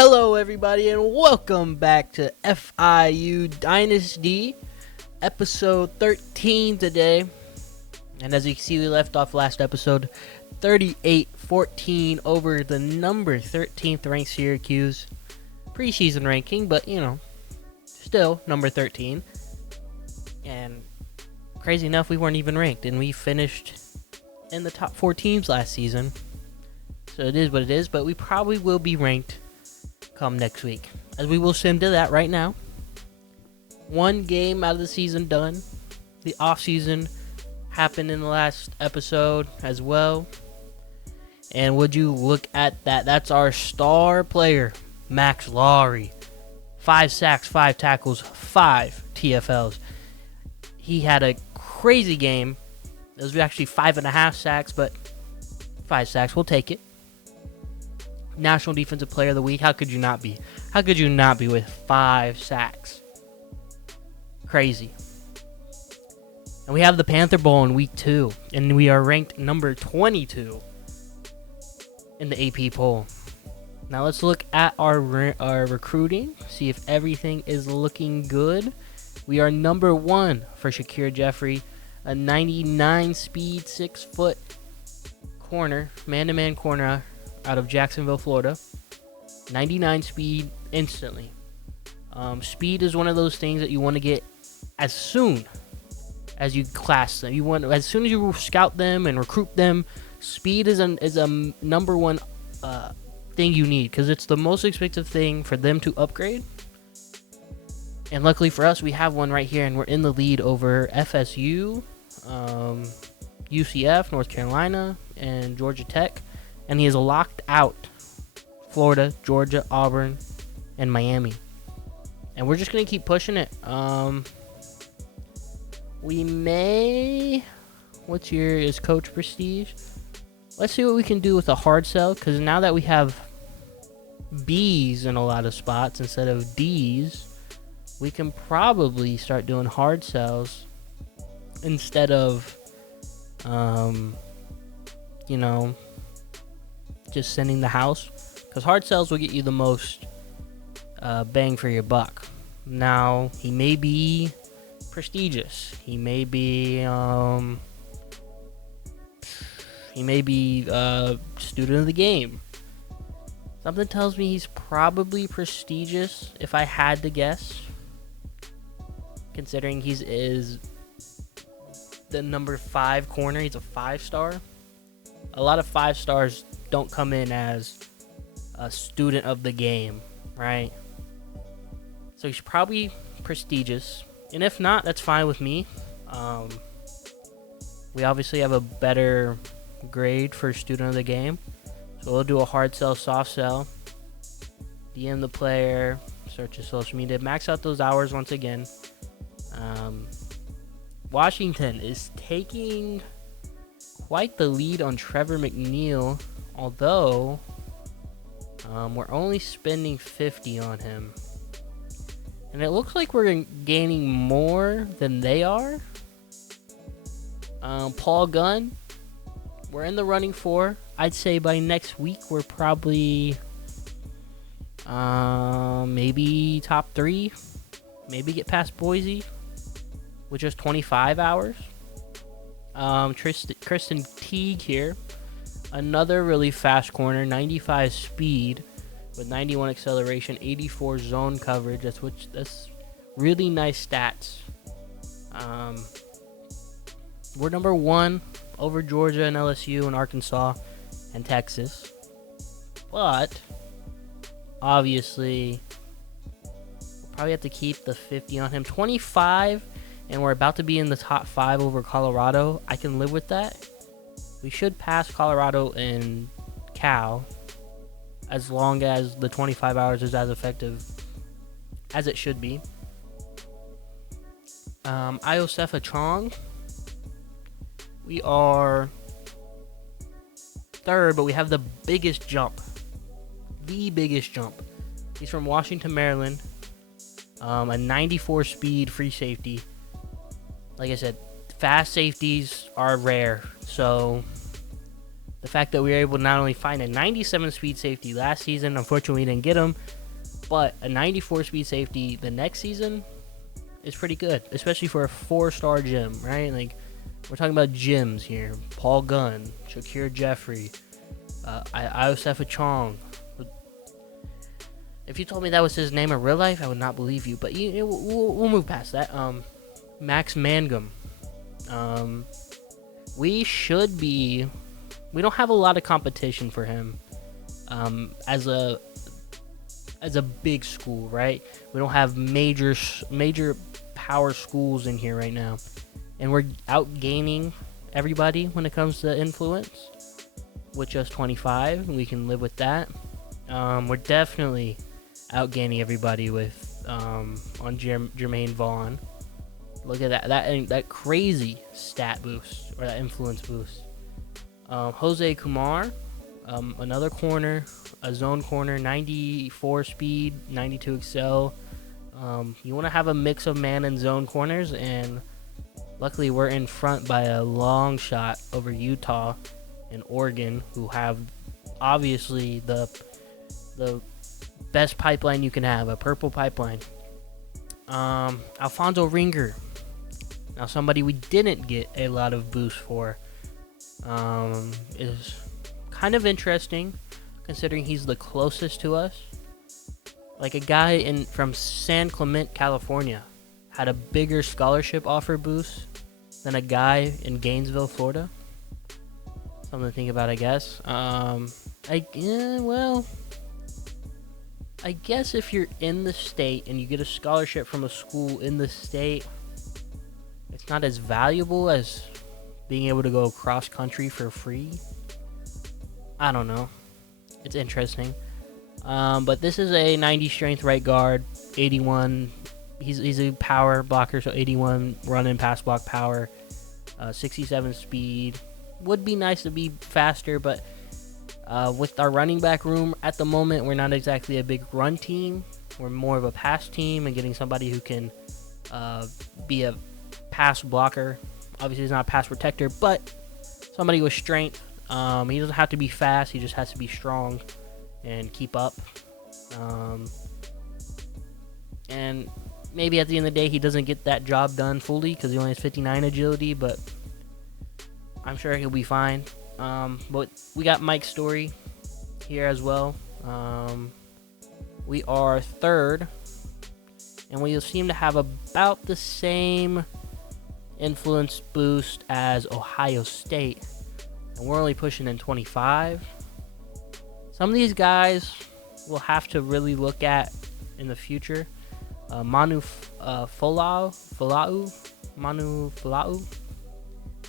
Hello, everybody, and welcome back to FIU Dynasty, episode 13 today. And as you can see, we left off last episode 38-14 over the number 13th ranked Syracuse. Preseason ranking, but still number 13. And crazy enough, we weren't even ranked, and we finished in the top 4 teams last season. So it is what it is, but we probably will be ranked come next week, as we will sim to that right now. One game out of the season done. The off season happened in the last episode as well, and would you look at that, that's our star player, Max Lowry. 5 sacks, 5 tackles, 5 TFLs. He had a crazy game. It was actually 5.5 sacks, but 5 sacks, we'll take it. National Defensive Player of the Week. How could you not be? How could you not be with 5 sacks? Crazy. And we have the Panther Bowl in week 2, and we are ranked number 22 in the AP poll. Now let's look at our recruiting, see if everything is looking good. We are number 1 for Shakir Jeffrey, a 99 speed, 6-foot corner, man-to-man corner out of Jacksonville, Florida. 99 speed instantly. Speed is one of those things that you want to get as soon as you class them. You want, as soon as you scout them and recruit them. Speed is a number one thing you need, because it's the most expensive thing for them to upgrade. And luckily for us, we have one right here, and we're in the lead over FSU, UCF, North Carolina, and Georgia Tech. And he is locked out Florida, Georgia, Auburn, and Miami. And we're just going to keep pushing it. We may... What's is Coach Prestige? Let's see what we can do with a hard sell, because now that we have B's in a lot of spots instead of D's, we can probably start doing hard sells instead of, just sending the house, because hard sells will get you the most bang for your buck. Now, he may be prestigious. He may be student of the game. Something tells me he's probably prestigious, if I had to guess, considering he is the number 5 corner. He's a 5-star. A lot of 5 stars don't come in as a student of the game, right? So he's probably prestigious, and if not, that's fine with me. We obviously have a better grade for student of the game, so we'll do a hard sell, soft sell, DM the player, search his social media, max out those hours once again. Washington is taking quite the lead on Trevor McNeil, although we're only spending 50 on him. And it looks like we're gaining more than they are. Paul Gunn, we're in the running for. I'd say by next week we're probably maybe top 3. Maybe get past Boise with just 25 hours. Kristen Teague here, another really fast corner, 95 speed with 91 acceleration, 84 zone coverage. That's really nice stats. We're number 1 over Georgia and LSU and Arkansas and Texas, but obviously we'll probably have to keep the 50 on him. 25. And we're about to be in the top 5 over Colorado. I can live with that. We should pass Colorado and Cal, as long as the 25 hours is as effective as it should be. Iosefa Chong, we are 3rd, but we have the biggest jump. The biggest jump. He's from Washington, Maryland. A 94 speed free safety. Like I said, fast safeties are rare, so The fact that we were able to not only find a 97 speed safety last season, unfortunately we didn't get him, but a 94 speed safety the next season is pretty good, especially for a 4-star gym, right? Like, we're talking about gyms here. Paul Gunn, Shakir Jeffrey, Iosefa Chong. If you told me that was his name in real life, I would not believe you. But we'll move past that. Max Mangum. We don't have a lot of competition for him. As a big school, right? We don't have major power schools in here right now, and we're outgaining everybody when it comes to influence. With just 25, we can live with that. We're definitely outgaining everybody with on Jermaine Vaughn. Look at that crazy stat boost, or that influence boost. Jose Kumar, another corner, a zone corner, 94 speed, 92 excel. You want to have a mix of man and zone corners, and luckily we're in front by a long shot over Utah and Oregon, who have obviously the best pipeline you can have, a purple pipeline. Alfonso Ringer, now somebody we didn't get a lot of boost for, is kind of interesting considering he's the closest to us. Like, a guy from San Clemente, California had a bigger scholarship offer boost than a guy in Gainesville, Florida. Something to think about, I guess. I guess if you're in the state and you get a scholarship from a school in the state, it's not as valuable as being able to go cross country for free. I don't know. It's interesting. But this is a 90 strength right guard, 81. He's a power blocker, so 81 run and pass block power, 67 speed. Would be nice to be faster, but with our running back room at the moment, we're not exactly a big run team. We're more of a pass team, and getting somebody who can be a pass blocker. Obviously, he's not a pass protector, but somebody with strength. He doesn't have to be fast. He just has to be strong and keep up. And maybe at the end of the day, he doesn't get that job done fully because he only has 59 agility, but I'm sure he'll be fine. But we got Mike Story here as well. We are third, and we seem to have about the same influence boost as Ohio State, and we're only pushing in 25. Some of these guys we'll have to really look at in the future. Manu Folau,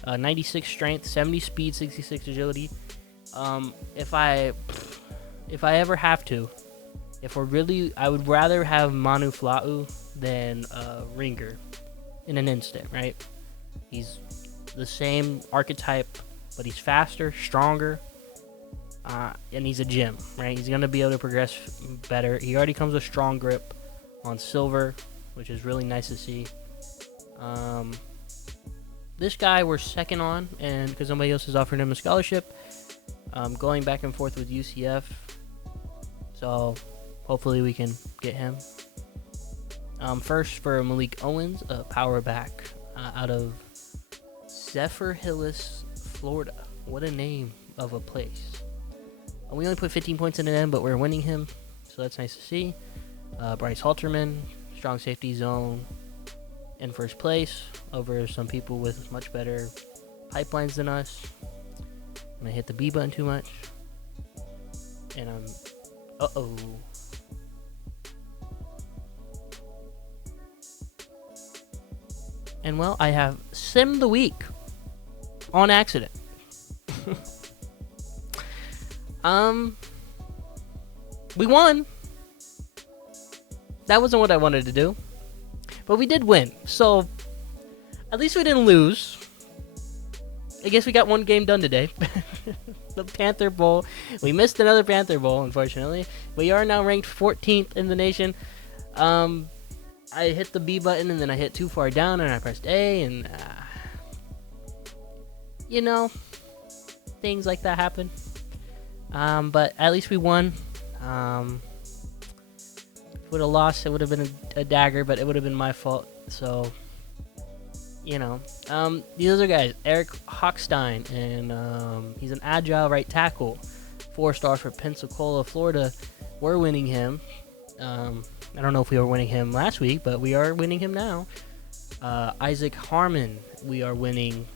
96 strength, 70 speed, 66 agility. If I ever have to, I would rather have Manu Folau than Ringer in an instant, right? He's the same archetype, but he's faster, stronger, and he's a gym, right? He's going to be able to progress better. He already comes with strong grip on silver, which is really nice to see. This guy we're second on, and because somebody else has offered him a scholarship, going back and forth with UCF, so hopefully we can get him. First for Malik Owens, a power back out of Zephyr Hills, Florida. What a name of a place. We only put 15 points in the end, but we're winning him, so that's nice to see. Bryce Halterman, strong safety zone, in first place over some people with much better pipelines than us. I'm gonna hit the B button too much, and I'm and well, I have Sim the Week on accident. We won. That wasn't what I wanted to do, but we did win, so at least we didn't lose. I guess we got one game done today. The Panther Bowl. We missed another Panther Bowl, unfortunately. We are now ranked 14th in the nation. I hit the B button, and then I hit too far down, and I pressed A, and things like that happen. But at least we won. Would have lost, it would have been a dagger, but it would have been my fault. So, these other guys, Eric Hochstein, and he's an agile right tackle, 4-star for Pensacola, Florida. We're winning him. I don't know if we were winning him last week, but we are winning him now. Isaac Harmon, we are winning.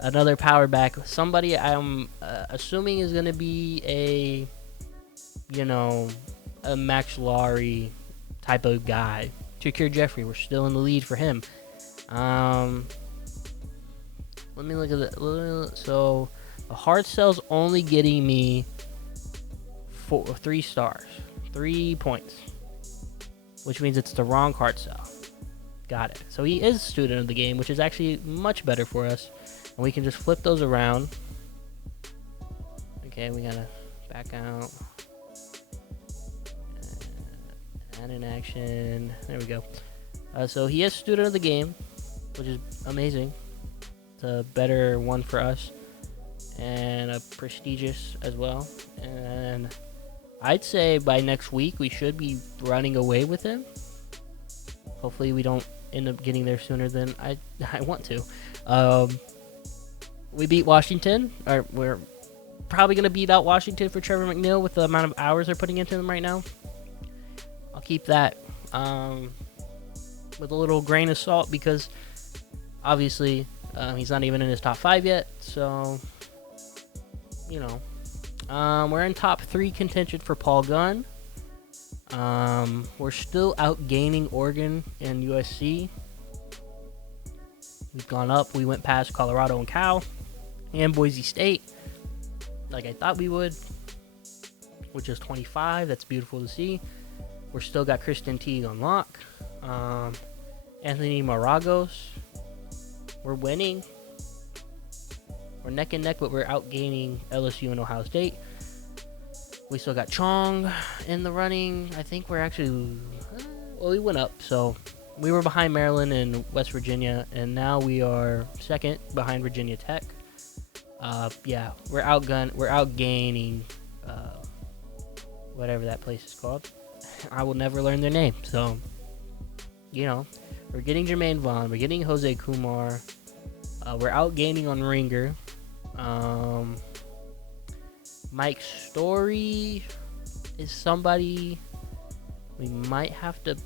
Another power back. Somebody I'm assuming is going to be a Max Laurie type of guy. Shakir Jeffrey, we're still in the lead for him. Let me look at it. So the hard cell's only getting me 3 stars, 3 points, which means it's the wrong hard cell. Got it. So he is student of the game, which is actually much better for us, and we can just flip those around. Okay, we gotta back out. Add in action. There we go. So he is student of the game, which is amazing. It's a better one for us, and a prestigious as well. And I'd say by next week we should be running away with him. Hopefully we don't end up getting there sooner than I want to. We beat Washington, or we're probably going to beat out Washington for Trevor McNeil with the amount of hours they're putting into them right now. I'll keep that with a little grain of salt, because obviously he's not even in his top 5 yet. So, we're in top 3 contention for Paul Gunn. We're still outgaining Oregon and USC. We've gone up. We went past Colorado and Cal and Boise State, like I thought we would, which is 25. That's beautiful to see. We're still got Kristen Teague on lock. Anthony Maragos. We're winning. We're neck and neck, but we're outgaining LSU and Ohio State. We still got Chong in the running. I think we're actually... we went up. So we were behind Maryland and West Virginia, and now we are second behind Virginia Tech. We're outgaining whatever that place is called. I will never learn their name. So, we're getting Jermaine Vaughn. We're getting Jose Kumar. We're outgaining on Ringer. Mike Story is somebody we might have to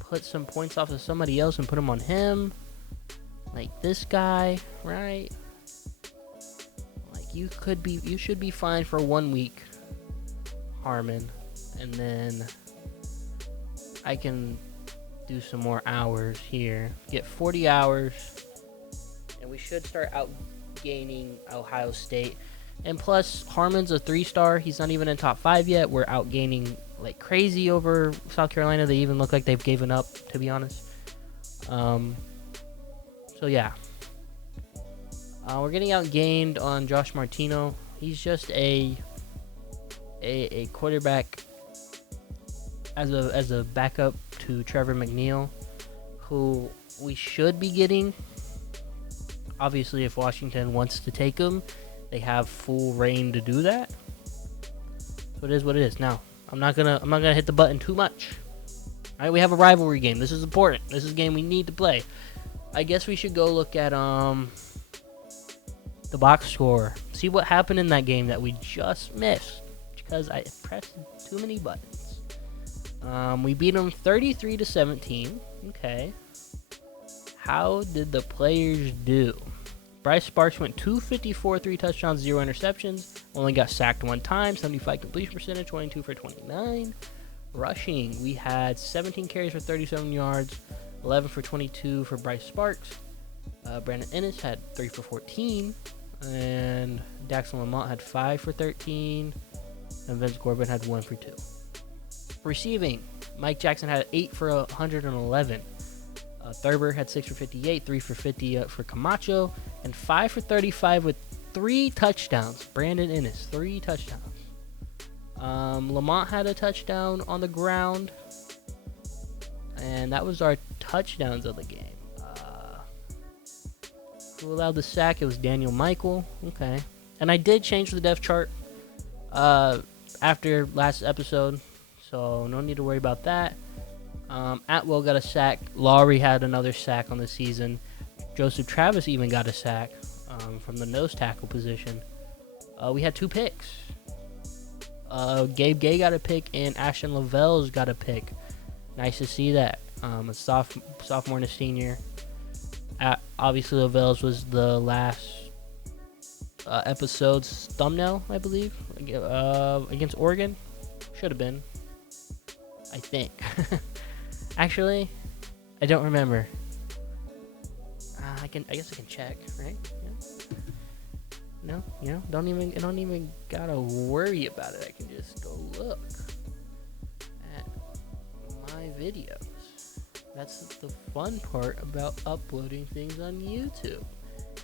put some points off of somebody else and put them on him. Like this guy, right? Like you should be fine for 1 week, Harmon, and then I can do some more hours here. Get 40 hours, and we should start outgaining Ohio State. And plus, Harmon's a 3-star. He's not even in top 5 yet. We're outgaining like crazy over South Carolina. They even look like they've given up, to be honest. So yeah. We're getting outgained on Josh Martino. He's just a quarterback as a backup to Trevor McNeil, who we should be getting. Obviously, if Washington wants to take him, they have full reign to do that. So it is what it is. Now, I'm not gonna hit the button too much. All right, we have a rivalry game. This is important. This is a game we need to play. I guess we should go look at the box score. See what happened in that game that we just missed because I pressed too many buttons. We beat them 33-17. Okay. How did the players do? Bryce Sparks went 254, 3 touchdowns, 0 interceptions. Only got sacked 1 time, 75 completion percentage, 22 for 29. Rushing, we had 17 carries for 37 yards, 11 for 22 for Bryce Sparks. Brandon Ennis had 3 for 14. And Daxon Lamont had 5 for 13. And Vince Corbin had 1 for 2. Receiving, Mike Jackson had 8 for 111. Thurber had 6 for 58, 3 for 50 for Camacho, and 5 for 35 with 3 touchdowns. Brandon Ennis, 3 touchdowns. Lamont had a touchdown on the ground, and that was our touchdowns of the game. Who allowed the sack? It was Daniel Michael. Okay. And I did change the depth chart after last episode, so no need to worry about that. Atwell got a sack. Laurie had another sack on the season. Joseph Travis even got a sack from the nose tackle position. We had 2 picks. Gabe Gay got a pick, and Ashton Lavelles got a pick. Nice to see that. A sophomore and a senior. Obviously, Lavelles was the last episode's thumbnail, I believe, against Oregon. Should have been, I think. Actually, I don't remember. I guess I can check, right? Yeah. No, don't even gotta worry about it. I can just go look at my videos. That's the fun part about uploading things on YouTube.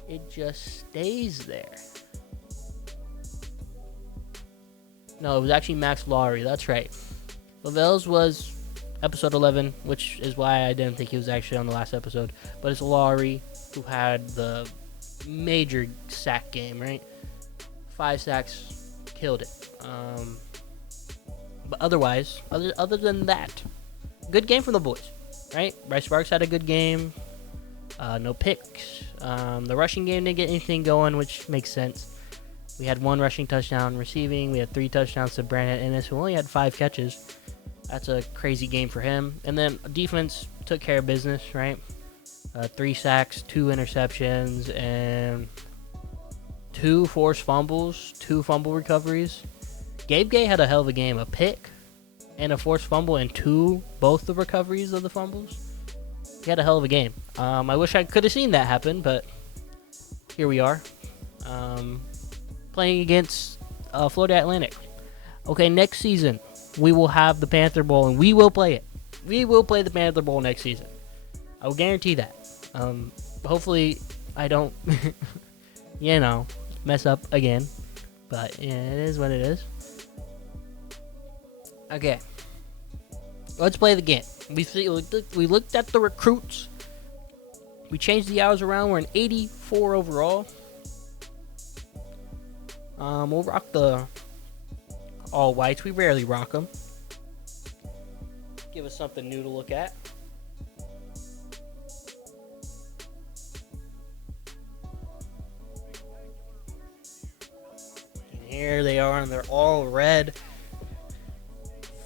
It just stays there. No, it was actually Max Laurie. That's right. Lavelles was episode 11, which is why I didn't think he was actually on the last episode. But it's Laurie who had the major sack game, right? 5 sacks, killed it. But otherwise, other than that, good game from the boys, right? Bryce Sparks had a good game. No picks. The rushing game didn't get anything going, which makes sense. We had 1 rushing touchdown receiving. We had 3 touchdowns to Brandon Ennis, who only had 5 catches. That's a crazy game for him. And then defense took care of business, right? 3 sacks, 2 interceptions, and 2 forced fumbles, 2 fumble recoveries. Gabe Gay had a hell of a game. A pick and a forced fumble, and both the recoveries of the fumbles. He had a hell of a game. I wish I could have seen that happen, but here we are. Playing against Florida Atlantic. Okay, next season, we will have the Panther Bowl, and we will play it. We will play the Panther Bowl next season. I will guarantee that. Hopefully, I don't, mess up again. But yeah, it is what it is. Okay. Let's play the game. We looked at the recruits. We changed the hours around. We're an 84 overall. We'll rock the all whites. We rarely rock them. Give us something new to look at. And here they are, and they're all red.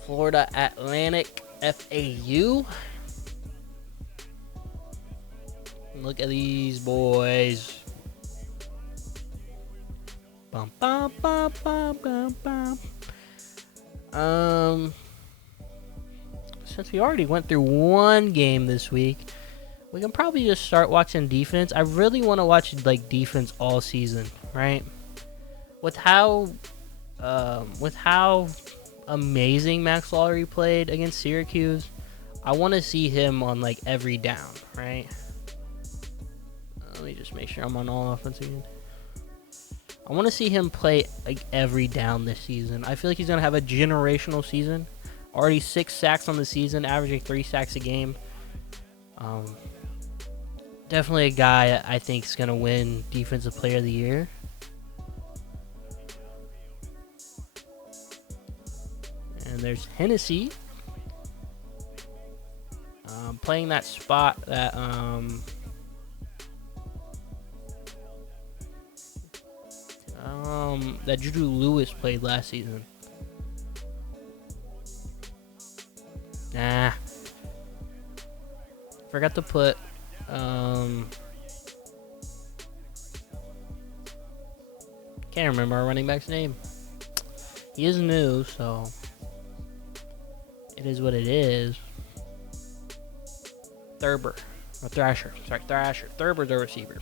Florida Atlantic FAU. Look at these boys. Bum, bum, bum, bum, bum, bum. Since we already went through 1 game this week, we can probably just start watching defense. I really want to watch defense all season, right? With how amazing Max Laurie played against Syracuse, I want to see him on every down, right? Let me just make sure I'm on all offense again. I want to see him play every down this season. I feel like he's going to have a generational season. Already 6 sacks on the season, averaging 3 sacks a game. Definitely a guy I think is going to win Defensive Player of the Year. And there's Hennessy. Playing that spot that that Juju Lewis played last season. Nah. Forgot to put can't remember our running back's name. He is new, so it is what it is. Thrasher. Thurber's a receiver.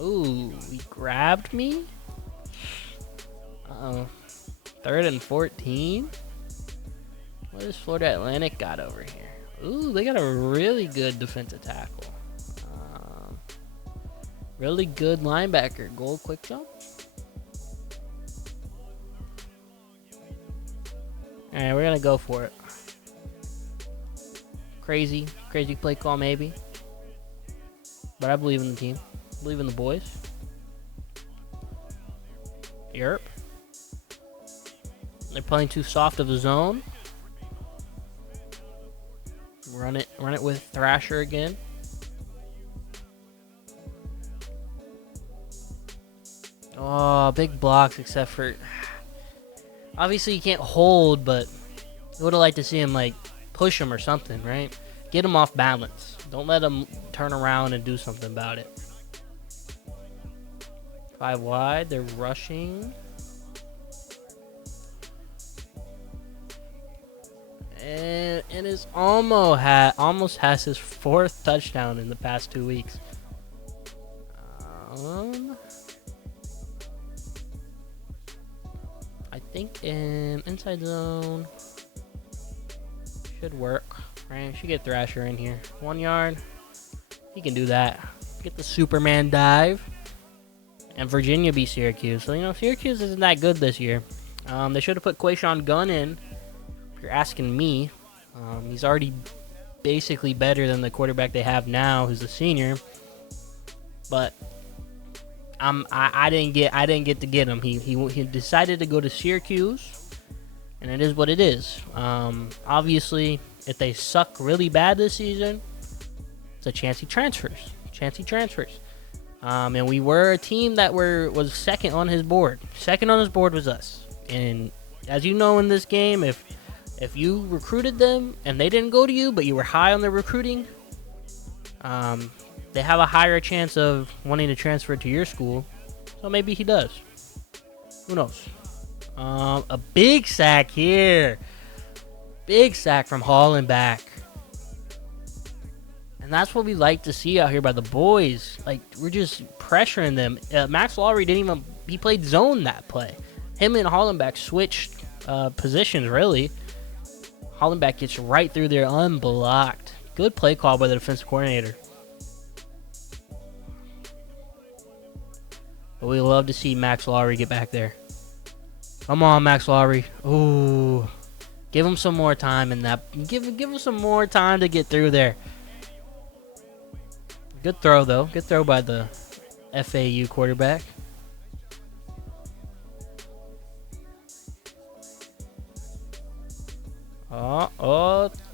Ooh, he grabbed me? Uh-oh. 3rd and 14? What does Florida Atlantic got over here? Ooh, they got a really good defensive tackle. Really good linebacker. Goal quick jump? Alright, we're gonna go for it. Crazy play call maybe. But I believe in the team. I believe in the boys. Europe. They're playing too soft of a zone. Run it with Thrasher again. Oh, big blocks except for... Obviously, you can't hold, but I would have liked to see him, like, push him or something, right? Get him off balance. Don't let him turn around and do something about it. 5 wide. They're rushing. And it's almost has his 4th touchdown in the past 2 weeks. I think in inside zone should work. Right, should get Thrasher in here. 1 yard. He can do that. Get the Superman dive. And Virginia beat Syracuse. So, you know, Syracuse isn't that good this year. They should have put Quayshawn Gunn in. If you're asking me, he's already basically better than the quarterback they have now, who's a senior. But I didn't get to get him. He decided to go to Syracuse, and it is what it is. Obviously, if they suck really bad this season, it's a chance he transfers. And we were a team that was second on his board. Second on his board was us. And as you know, in this game, if you recruited them and they didn't go to you, but you were high on their recruiting, they have a higher chance of wanting to transfer to your school. So maybe he does. Who knows? A big sack here. Big sack from Hollenbach. And that's what we like to see out here by the boys. Like, we're just pressuring them. Max Lowry he played zone that play. Him and Hollenbach switched positions, really. Hollenbach gets right through there unblocked. Good play call by the defensive coordinator. But we love to see Max Lowry get back there. Come on, Max Lowry. Ooh. Give him some more time in that. Give him some more time to get through there. Good throw, though. Good throw by the FAU quarterback.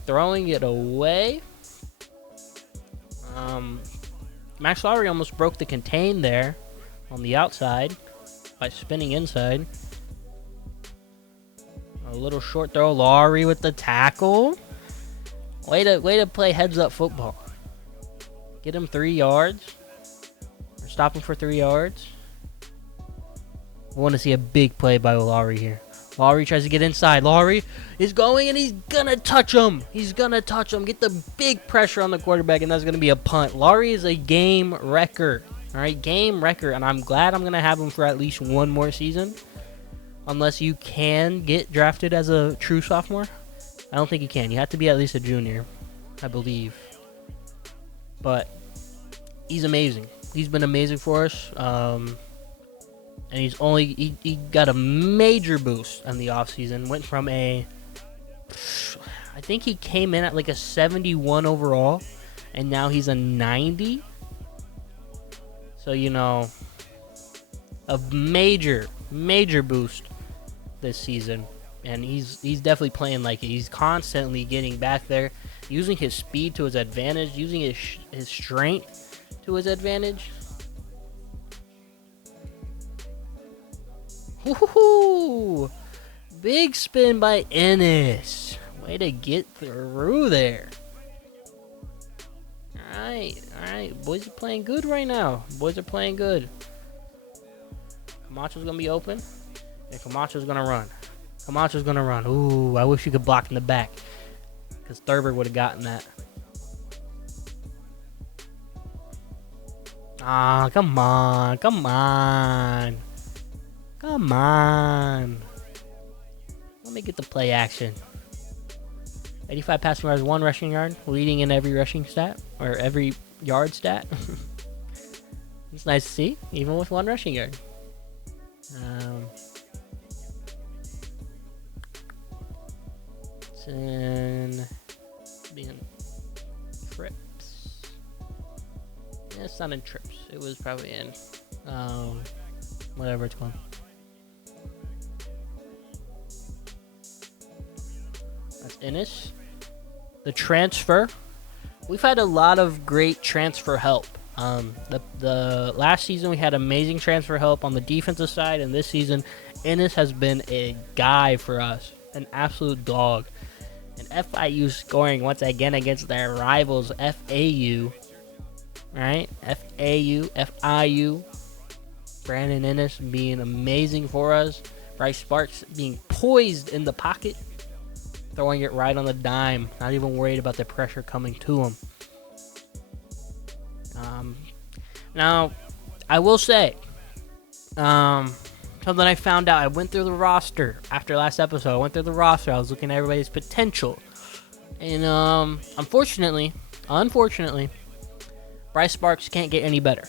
Throwing it away. Max Lowry almost broke the contain there on the outside by spinning inside. A little short throw. Lowry with the tackle. Way to play heads up football. Get him 3 yards. Or stop him for 3 yards. We want to see a big play by Lowry here. Lowry tries to get inside. Lowry is going, and he's going to touch him. Get the big pressure on the quarterback, and that's going to be a punt. Lowry is a game wrecker. All right, game wrecker, and I'm glad I'm going to have him for at least 1 more season. Unless you can get drafted as a true sophomore. I don't think you can. You have to be at least a junior, I believe. But he's amazing. He's been amazing for us. And he got a major boost in the offseason. Went from I think he came in at like a 71 overall, and now he's a 90. So, you know, a major boost this season. And he's definitely playing like it. He's constantly getting back there, using his speed to his advantage, using his strength to his advantage. Woohoo! Big spin by Ennis. Way to get through there. Alright. Boys are playing good right now. Camacho's going to be open. And Camacho's going to run. Ooh, I wish you could block in the back. Because Thurber would have gotten that. Ah, come on. Let me get the play action. 85 passing yards, 1 rushing yard, leading in every rushing stat, or every yard stat. It's nice to see, even with 1 rushing yard. Being Frips. it's not in trips. It was probably in whatever it's called. That's Ennis. The transfer. We've had a lot of great transfer help. The last season we had amazing transfer help on the defensive side, and this season Ennis has been a guy for us, an absolute dog. And FIU scoring once again against their rivals FAU, right? FIU. Brandon Ennis being amazing for us. Bryce Sparks being poised in the pocket, throwing it right on the dime, not even worried about the pressure coming to him. Now, I will say, something I found out. I went through the roster after last episode. I went through the roster. I was looking at everybody's potential. And unfortunately, Bryce Sparks can't get any better.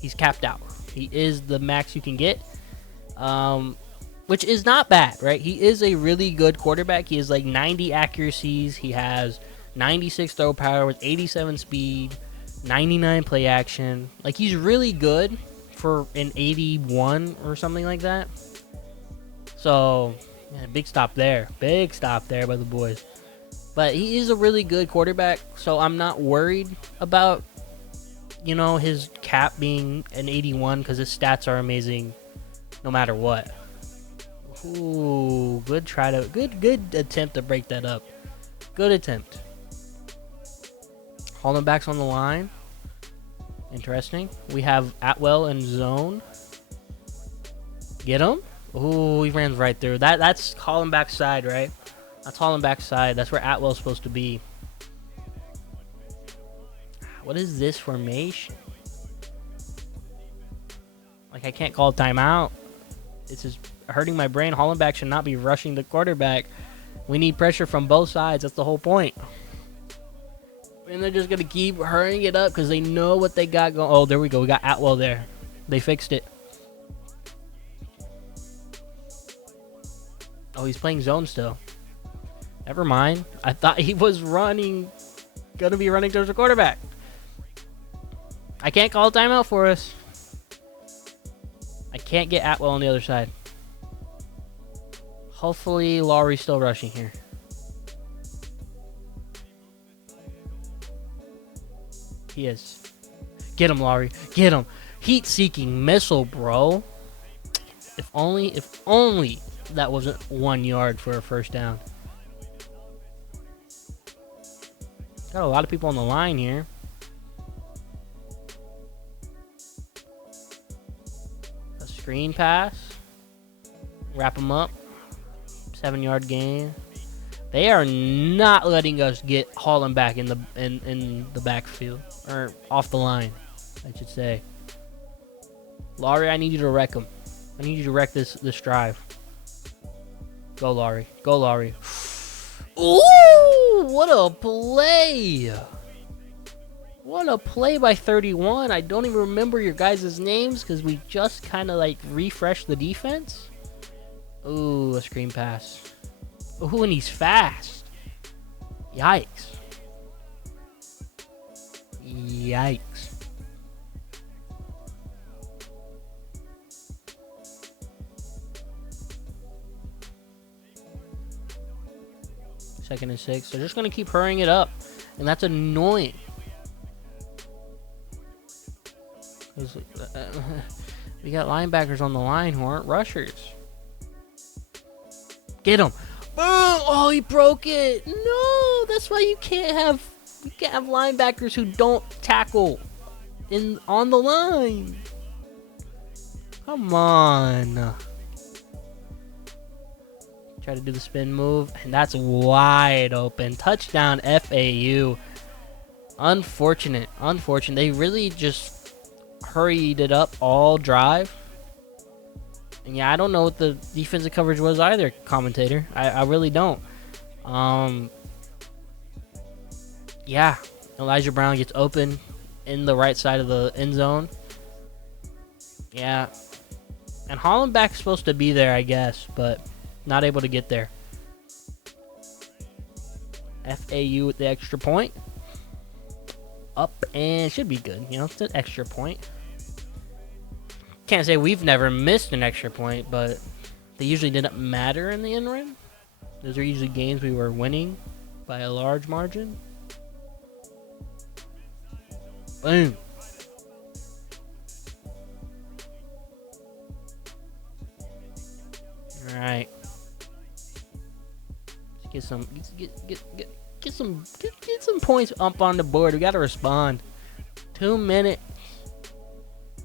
He's capped out. He is the max you can get, which is not bad, right? He is a really good quarterback. He has like 90 accuracies. He has 96 throw power with 87 speed, 99 play action. Like, he's really good for an 81 or something like that. So, yeah, big stop there by the boys. But he is a really good quarterback, so I'm not worried about, his cap being an 81 because his stats are amazing no matter what. Ooh, good attempt to break that up. Good attempt. Hollenbach's on the line. Interesting. We have Atwell in zone. Get him. Ooh, he ran right through. That's Hollenbach's side, right? That's Hollenbach's side. That's where Atwell's supposed to be. What is this formation? Like, I can't call a timeout. This is hurting my brain. Hollenbach should not be rushing the quarterback. We need pressure from both sides. That's the whole point. And they're just going to keep hurrying it up because they know what they got going. Oh, there we go. We got Atwell there. They fixed it. Oh, he's playing zone still. Never mind. I thought he was going to be running towards the quarterback. I can't call a timeout for us. I can't get Atwell on the other side. Hopefully, Lowry's still rushing here. He is. Get him, Lowry. Get him. Heat-seeking missile, bro. If only that wasn't 1 yard for a first down. Got a lot of people on the line here. A screen pass. Wrap them up. 7-yard gain. They are not letting us get Hollenbach in the backfield, or off the line, I should say. Lowry, I need you to wreck him. I need you to wreck this drive. Go, Lowry. Go, Lowry. Ooh, what a play! What a play by 31. I don't even remember your guys' names because we just kind of like refreshed the defense. Ooh, a screen pass. Ooh, and he's fast. Yikes. Yikes. Second and 6. They're just going to keep hurrying it up. And that's annoying. We got linebackers on the line who aren't rushers. Get him. Boom! Oh, he broke it. No, that's why you can't have linebackers who don't tackle on the line. Come on. Try to do the spin move, and that's wide open. Touchdown, FAU. Unfortunate. They really just hurried it up all drive. And yeah, I don't know what the defensive coverage was either, commentator. I really don't. Yeah, Elijah Brown gets open in the right side of the end zone. Yeah. And Hollenbach's supposed to be there, I guess, but not able to get there. FAU with the extra point. up and should be good. You know, it's an extra point. Can't say we've never missed an extra point, but they usually didn't matter in the end run. Those are usually games we were winning by a large margin. Boom. All right. Let's get some points up on the board. We got to respond. 2 minutes.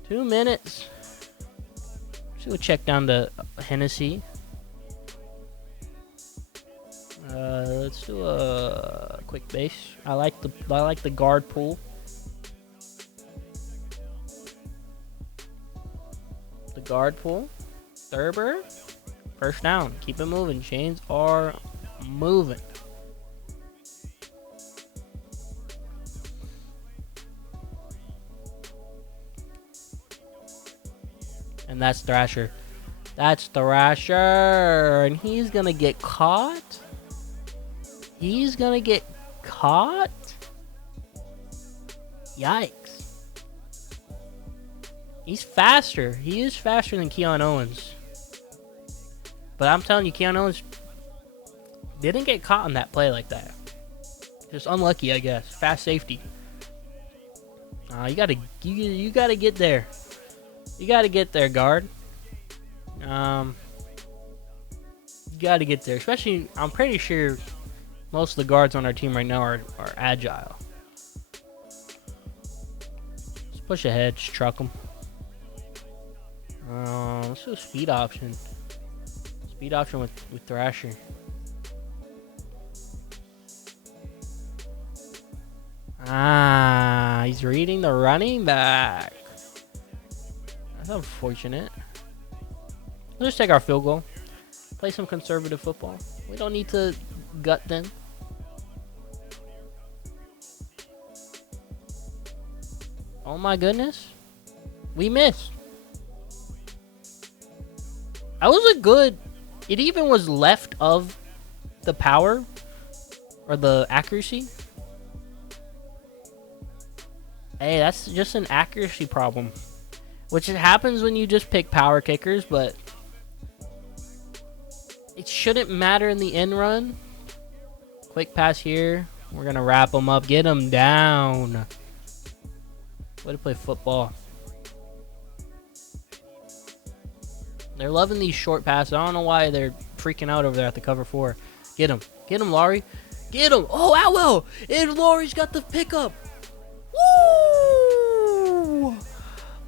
2 minutes. So we'll check down to Hennessy. Let's do a quick base. I like the guard pool. The guard pool. Thurber. First down. Keep it moving. Chains are moving. And that's Thrasher. That's Thrasher. And he's going to get caught. He's going to get caught. Yikes. He's faster. He is faster than Keon Owens. But I'm telling you, Keon Owens didn't get caught on that play like that. Just unlucky, I guess. Fast safety. You gotta get there. You gotta get there, guard. You gotta get there. Especially, I'm pretty sure most of the guards on our team right now are agile. Let's push ahead. Just truck them. Let's do a speed option. Speed option with Thrasher. He's reading the running back. That's unfortunate. Let's just take our field goal. Play some conservative football. We don't need to gut them. Oh my goodness. We missed. That was a good... It even was left of the power or the accuracy. Hey, that's just an accuracy problem. Which it happens when you just pick power kickers, but it shouldn't matter in the end run. Quick pass here. We're going to wrap them up. Get them down. Way to play football. They're loving these short passes. I don't know why they're freaking out over there at the cover 4. Get him. Get him, Laurie. Get him. Oh, Atwell. And Laurie's got the pickup. Woo!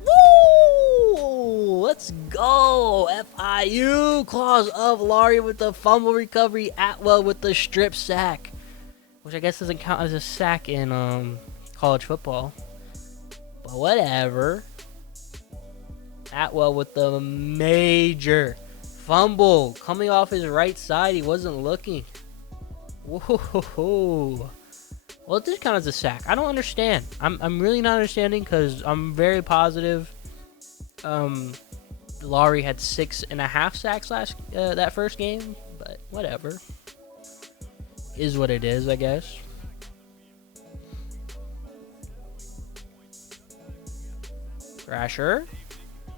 Woo! Let's go. FIU. Claws of Laurie with the fumble recovery. Atwell with the strip sack. Which I guess doesn't count as a sack in college football. But whatever. Atwell with the major fumble coming off his right side. He wasn't looking. Whoa. Well, it did count as a sack. I don't understand. I'm really not understanding because I'm very positive. Laurie had 6.5 sacks that first game, but whatever. Is what it is, I guess. Thrasher.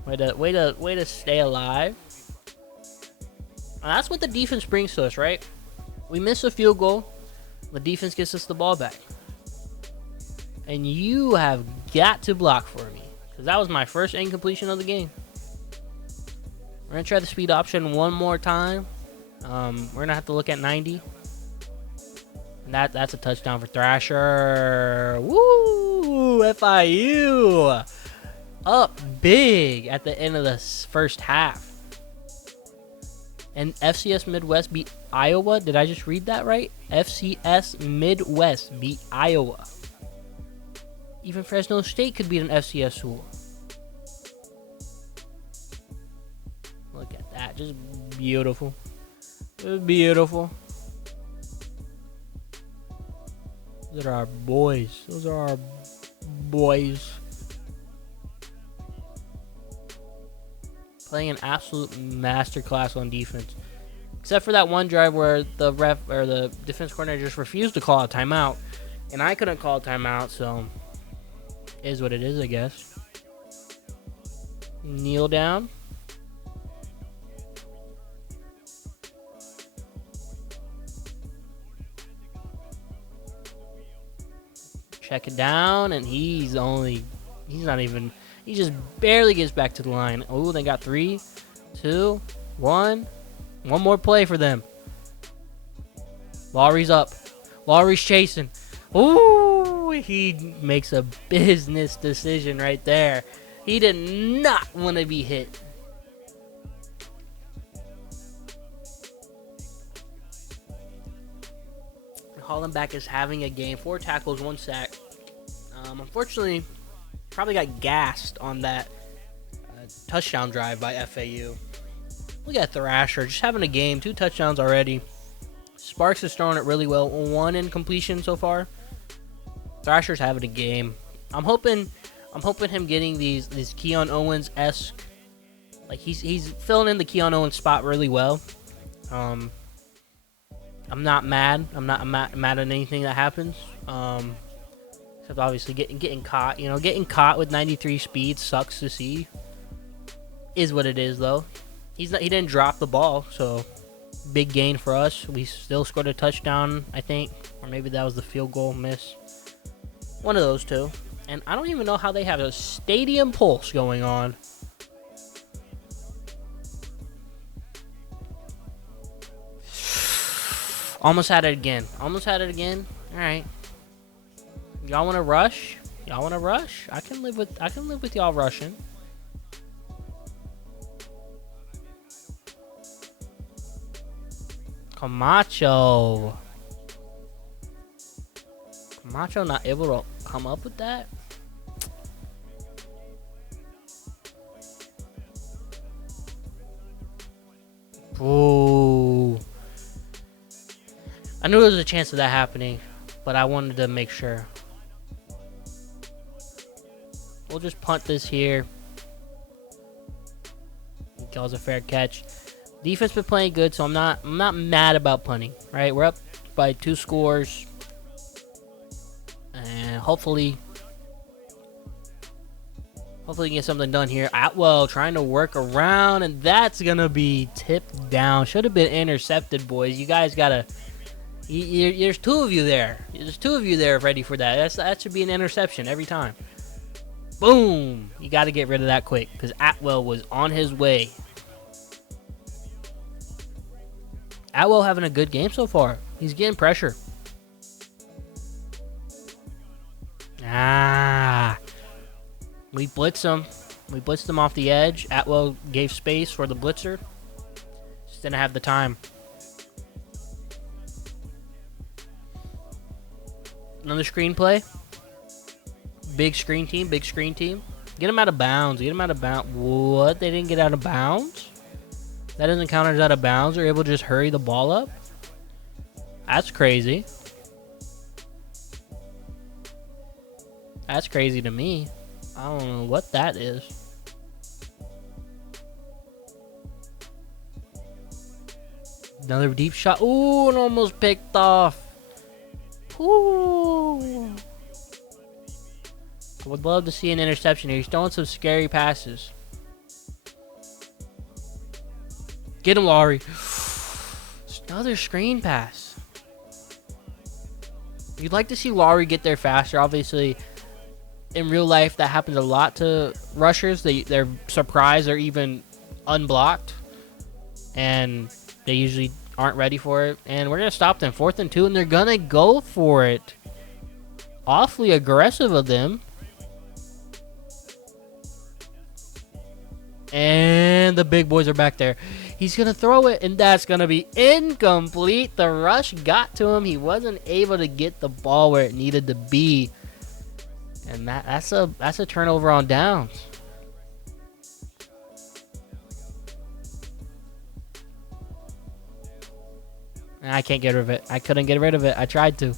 Way to stay alive. And that's what the defense brings to us, right? We miss a field goal. The defense gets us the ball back. And you have got to block for me. Because that was my first incompletion of the game. We're going to try the speed option one more time. We're going to have to look at 90. And that's a touchdown for Thrasher. Woo! FIU! Up big at the end of the first half. And FCS Midwest beat Iowa. Did I just read that right? FCS Midwest beat Iowa. Even Fresno State could beat an FCS school. Look at that. Just beautiful. Just beautiful. Those are our boys. Those are our boys. Playing an absolute masterclass on defense. Except for that one drive where the ref or the defense coordinator just refused to call a timeout. And I couldn't call a timeout, so Is what it is, I guess. Kneel down. Check it down, and he just barely gets back to the line. Oh, they got 3, 2, 1. One more play for them. Lowry's up. Lowry's chasing. Ooh, he makes a business decision right there. He did not want to be hit. Hollenbach is having a game. 4 tackles, 1 sack. Unfortunately, probably got gassed on that touchdown drive by FAU. Look at Thrasher, just having a game. 2 touchdowns already. Sparks is throwing it really well. 1 incompletion so far. Thrasher's having a game. I'm hoping him getting these Keon Owens-esque. Like he's filling in the Keon Owens spot really well. I'm not mad. I'm not mad at anything that happens. Except obviously getting caught. You know, getting caught with 93 speed sucks to see. Is what it is though. He didn't drop the ball, so big gain for us. We still scored a touchdown, I think, or maybe that was the field goal miss. One of those two. And I don't even know how they have a stadium pulse going on. Almost had it again. Almost had it again. All right. Y'all want to rush? Y'all want to rush? I can live with y'all rushing. Camacho not able to come up with that. Ooh. I knew there was a chance of that happening, but I wanted to make sure. We'll just punt this here. He calls a fair catch. Defense been playing good, so I'm not mad about punting. Right, we're up by 2 scores, and hopefully we can get something done here. Atwell trying to work around, and that's gonna be tipped down. Should have been intercepted, boys. You guys gotta. There's 2 of you there. There's 2 of you there ready for that. That should be an interception every time. Boom! You got to get rid of that quick because Atwell was on his way. Atwell having a good game so far. He's getting pressure. We blitz him. We blitzed him off the edge. Atwell gave space for the blitzer. Just didn't have the time. Another screenplay. Big screen team. Big screen team. Get him out of bounds. Get him out of bounds. What? They didn't get out of bounds? That doesn't count as out of bounds. They're able to just hurry the ball up? That's crazy. That's crazy to me. I don't know what that is. Another deep shot. Ooh, and almost picked off. Ooh. I would love to see an interception here. He's throwing some scary passes. Get him, Lowry. Another screen pass. You'd like to see Lowry get there faster. Obviously, in real life, that happens a lot to rushers. They're surprised or even unblocked. And they usually aren't ready for it. And we're going to stop them. 4th and 2, and they're going to go for it. Awfully aggressive of them. And the big boys are back there. He's going to throw it, and that's going to be incomplete. The rush got to him. He wasn't able to get the ball where it needed to be. And that's a turnover on downs. I can't get rid of it. I couldn't get rid of it. I tried to.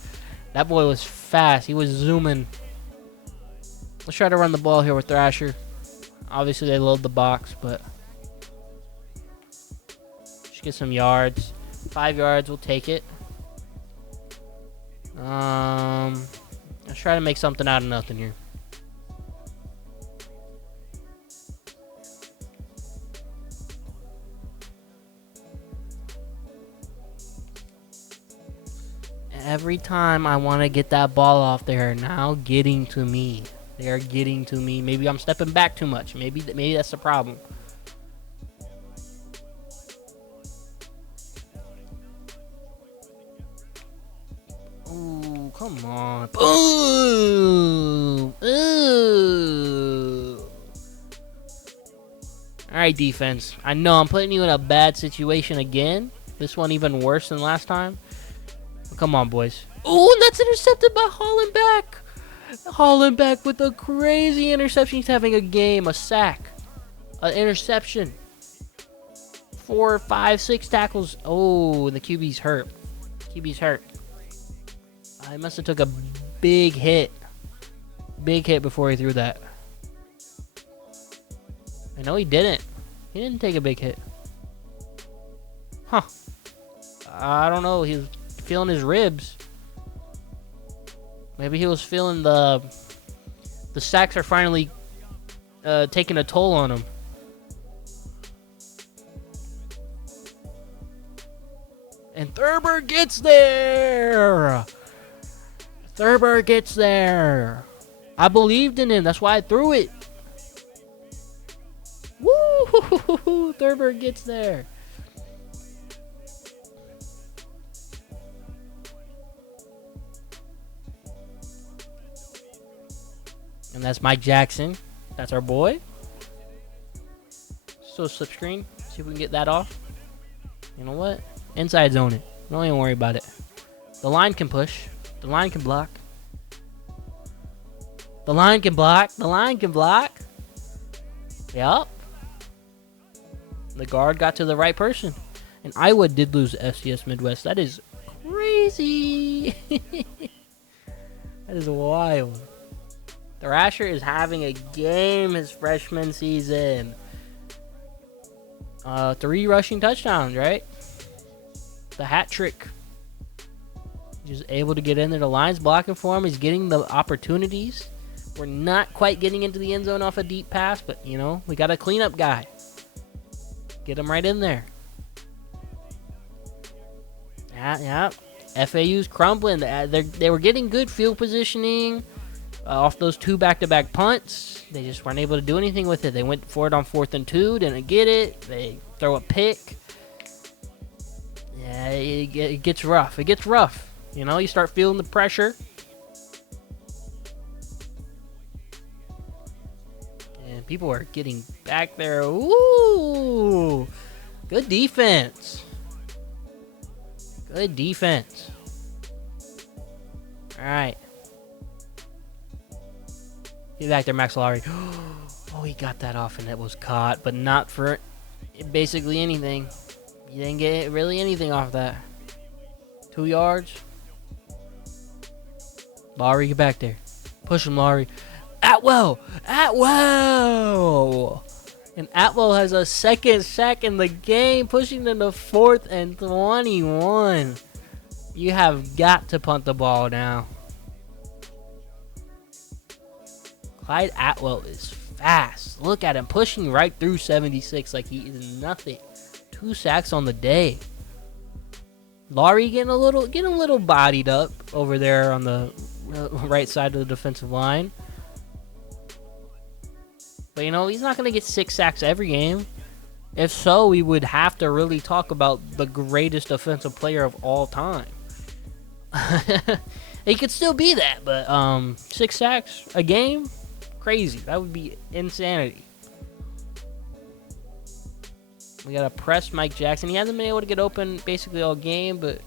That boy was fast. He was zooming. Let's try to run the ball here with Thrasher. Obviously, they load the box, but just get some yards. 5 yards, we'll take it. Let's try to make something out of nothing here. Every time I want to get that ball off, they are now getting to me. They are getting to me. Maybe I'm stepping back too much. Maybe that's the problem. Ooh, come on. Boom. Ooh. All right, defense. I know I'm putting you in a bad situation again. This one even worse than last time. But come on, boys. Ooh, and that's intercepted by Hollenbeck. Hollenbeck with a crazy interception. He's having a game, a sack, an interception. 4, 5, 6 tackles. Oh, the QB's hurt. QB's hurt. I must have took a big hit. Big hit before he threw that. I know he didn't. He didn't take a big hit. Huh. I don't know. He was feeling his ribs. Maybe he was feeling the sacks are finally taking a toll on him. And Thurber gets there. Thurber gets there. I believed in him. That's why I threw it. Woo! Thurber gets there. And that's Mike Jackson. That's our boy. So slip screen. See if we can get that off. You know what? Inside zone it. Don't even worry about it. The line can push. The line can block. The line can block. The line can block. Yup. The guard got to the right person. And Iowa did lose to FCS Midwest. That is crazy. That is wild. Thrasher is having a game his freshman season. 3 rushing touchdowns, right? The hat trick. Just able to get in there. The line's blocking for him. He's getting the opportunities. We're not quite getting into the end zone off a deep pass, but, you know, we got a cleanup guy. Get him right in there. Yeah. FAU's crumbling. They were getting good field positioning off those 2 back-to-back punts. They just weren't able to do anything with it. They went for it on 4th and 2. Didn't get it. They throw a pick. Yeah, it gets rough. It gets rough. You know, you start feeling the pressure. And people are getting back there. Ooh. Good defense. Good defense. All right. Get back there, Max Lowry. Oh, he got that off and it was caught, but not for basically anything. You didn't get really anything off that. 2 yards. Lowry, get back there. Push him, Lowry. Atwell! And Atwell has a second sack in the game, pushing them to 4th and 21. You have got to punt the ball now. Clyde Atwell is fast. Look at him pushing right through 76 like he is nothing. 2 sacks on the day. Laurie getting a little bodied up over there on the right side of the defensive line. But, you know, he's not going to get 6 sacks every game. If so, we would have to really talk about the greatest offensive player of all time. He could still be that, but 6 sacks a game? Crazy. That would be insanity. We got to press Mike Jackson. He hasn't been able to get open basically all game, but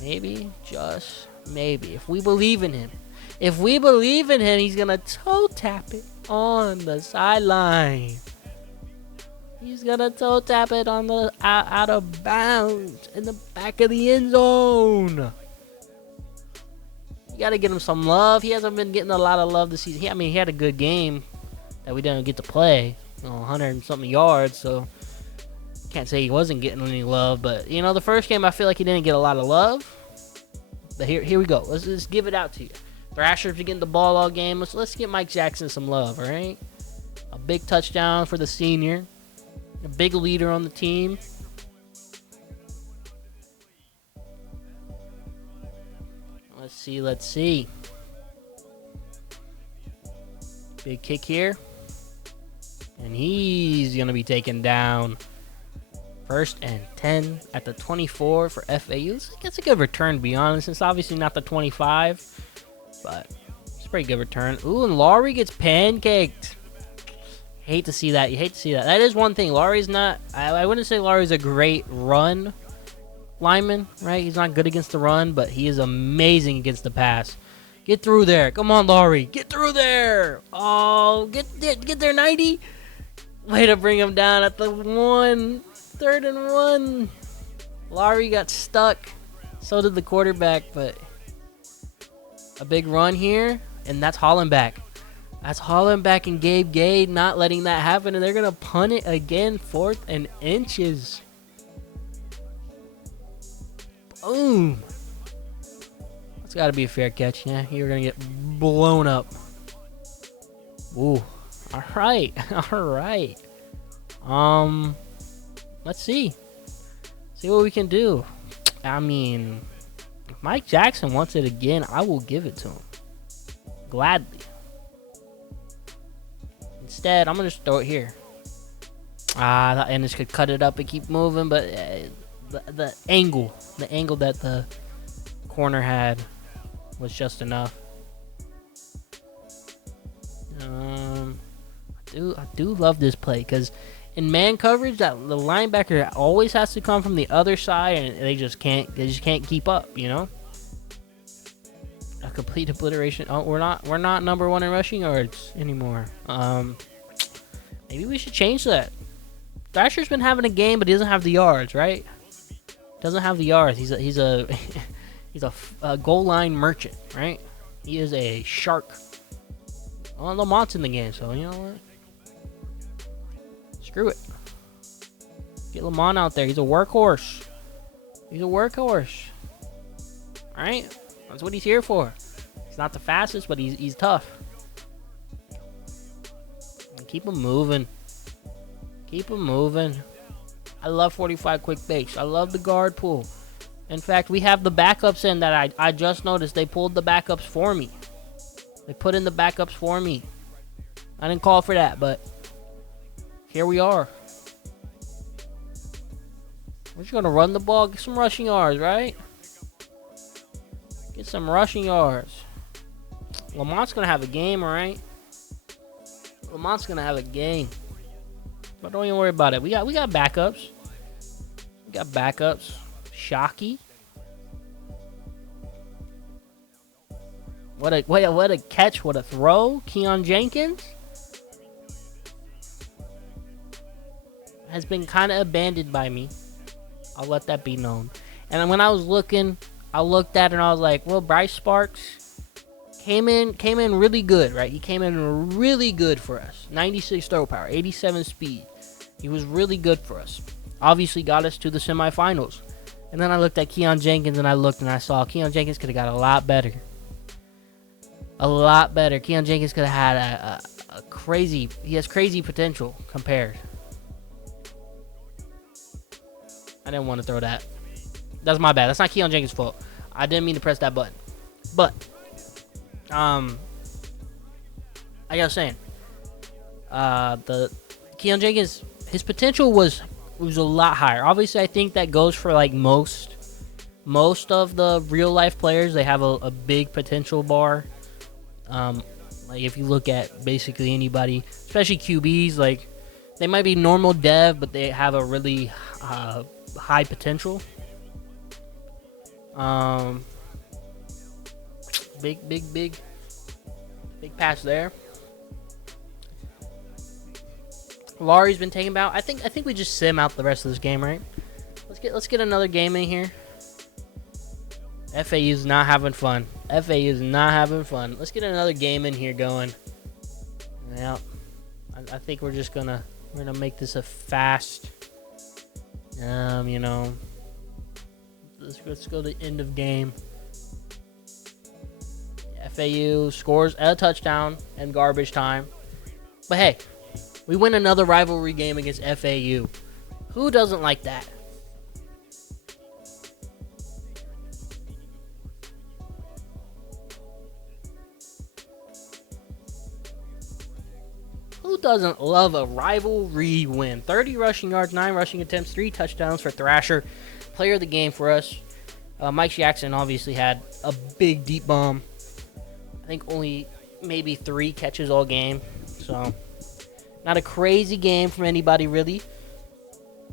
maybe, just maybe, if we believe in him, he's going to toe tap it on the sideline. He's going to toe tap it on the out of bounds in the back of the end zone. You got to get him some love. He hasn't been getting a lot of love this season. He had a good game that we didn't get to play. 100 and something yards, so can't say he wasn't getting any love. But, you know, the first game I feel like he didn't get a lot of love. But here we go. Let's give it out to you. Thrashers are getting the ball all game. Let's get Mike Jackson some love, all right? A big touchdown for the senior. A big leader on the team. Let's see. Big kick here. And he's going to be taken down. 1st and 10 at the 24 for FAU. It's a good return, to be honest. It's obviously not the 25, but it's a pretty good return. Ooh, and Laurie gets pancaked. Hate to see that. You hate to see that. That is one thing. Laurie's not... I wouldn't say Laurie's a great run lineman, right? He's not good against the run, but he is amazing against the pass. Get through there. Come on, Laurie. Get through there. Oh, get there, 90. Way to bring him down at the 1. 3rd and 1. Laurie got stuck. So did the quarterback, but a big run here, and that's Hollenbeck. That's Hollenbeck and Gabe Gade not letting that happen, and they're going to punt it again, 4th and inches. Boom. That's got to be a fair catch. Yeah, you're going to get blown up. Ooh. All right. All right. Let's see. See what we can do. I mean, if Mike Jackson wants it again, I will give it to him. Gladly. Instead, I'm going to just throw it here. The Ennis could cut it up and keep moving, but the angle that the corner had was just enough. I do love this play because in man coverage, that the linebacker always has to come from the other side, and they just can't keep up. You know, a complete obliteration. Oh, we're not number 1 in rushing yards anymore. Maybe we should change that. Thrasher's been having a game, but he doesn't have the yards, right? Doesn't have the yards. He's a goal line merchant, right? He is a shark. Well, Lamont's in the game, so you know what? Screw it. Get Lamont out there. He's a workhorse. He's a workhorse. Alright? That's what he's here for. He's not the fastest, but he's tough. And keep him moving. Keep him moving. I love 45 quick bakes. I love the guard pull. In fact, we have the backups in that I just noticed. They pulled the backups for me. They put in the backups for me. I didn't call for that, but here we are. We're just going to run the ball. Get some rushing yards, right? Get some rushing yards. Lamont's going to have a game, all right? Lamont's going to have a game. But don't even worry about it. We got backups. We got backups. Shockey. What a catch. What a throw. Keon Jenkins has been kind of abandoned by me. I'll let that be known. And when I was looking, I looked at it and I was like, well, Bryce Sparks came in really good, right? He came in really good for us. 96 throw power, 87 speed. He was really good for us. Obviously got us to the semifinals. And then I looked at Keon Jenkins and I saw Keon Jenkins could have got a lot better. A lot better. Keon Jenkins could have had a crazy... He has crazy potential compared. I didn't want to throw that. That's my bad. That's not Keon Jenkins' fault. I didn't mean to press that button. But, like I was saying, the Keon Jenkins, his potential was a lot higher. Obviously, I think that goes for like most of the real life players. They have a big potential bar. Like if you look at basically anybody, especially QBs, like they might be normal dev, but they have a really high potential. Big pass there. Laurie's been taken out. I think we just sim out the rest of this game, right? Let's get another game in here. FAU's not having fun. FAU's not having fun. Let's get another game in here going. Yeah, I think we're gonna make this a fast. You know, let's go to end of game. FAU scores a touchdown and garbage time. But hey, we win another rivalry game against FAU. Who doesn't like that? Who doesn't love a rivalry win? 30 rushing yards, 9 rushing attempts, 3 touchdowns for Thrasher. Player of the game for us. Mike Jackson obviously had a big deep bomb. I think only maybe 3 catches all game. So, not a crazy game from anybody really.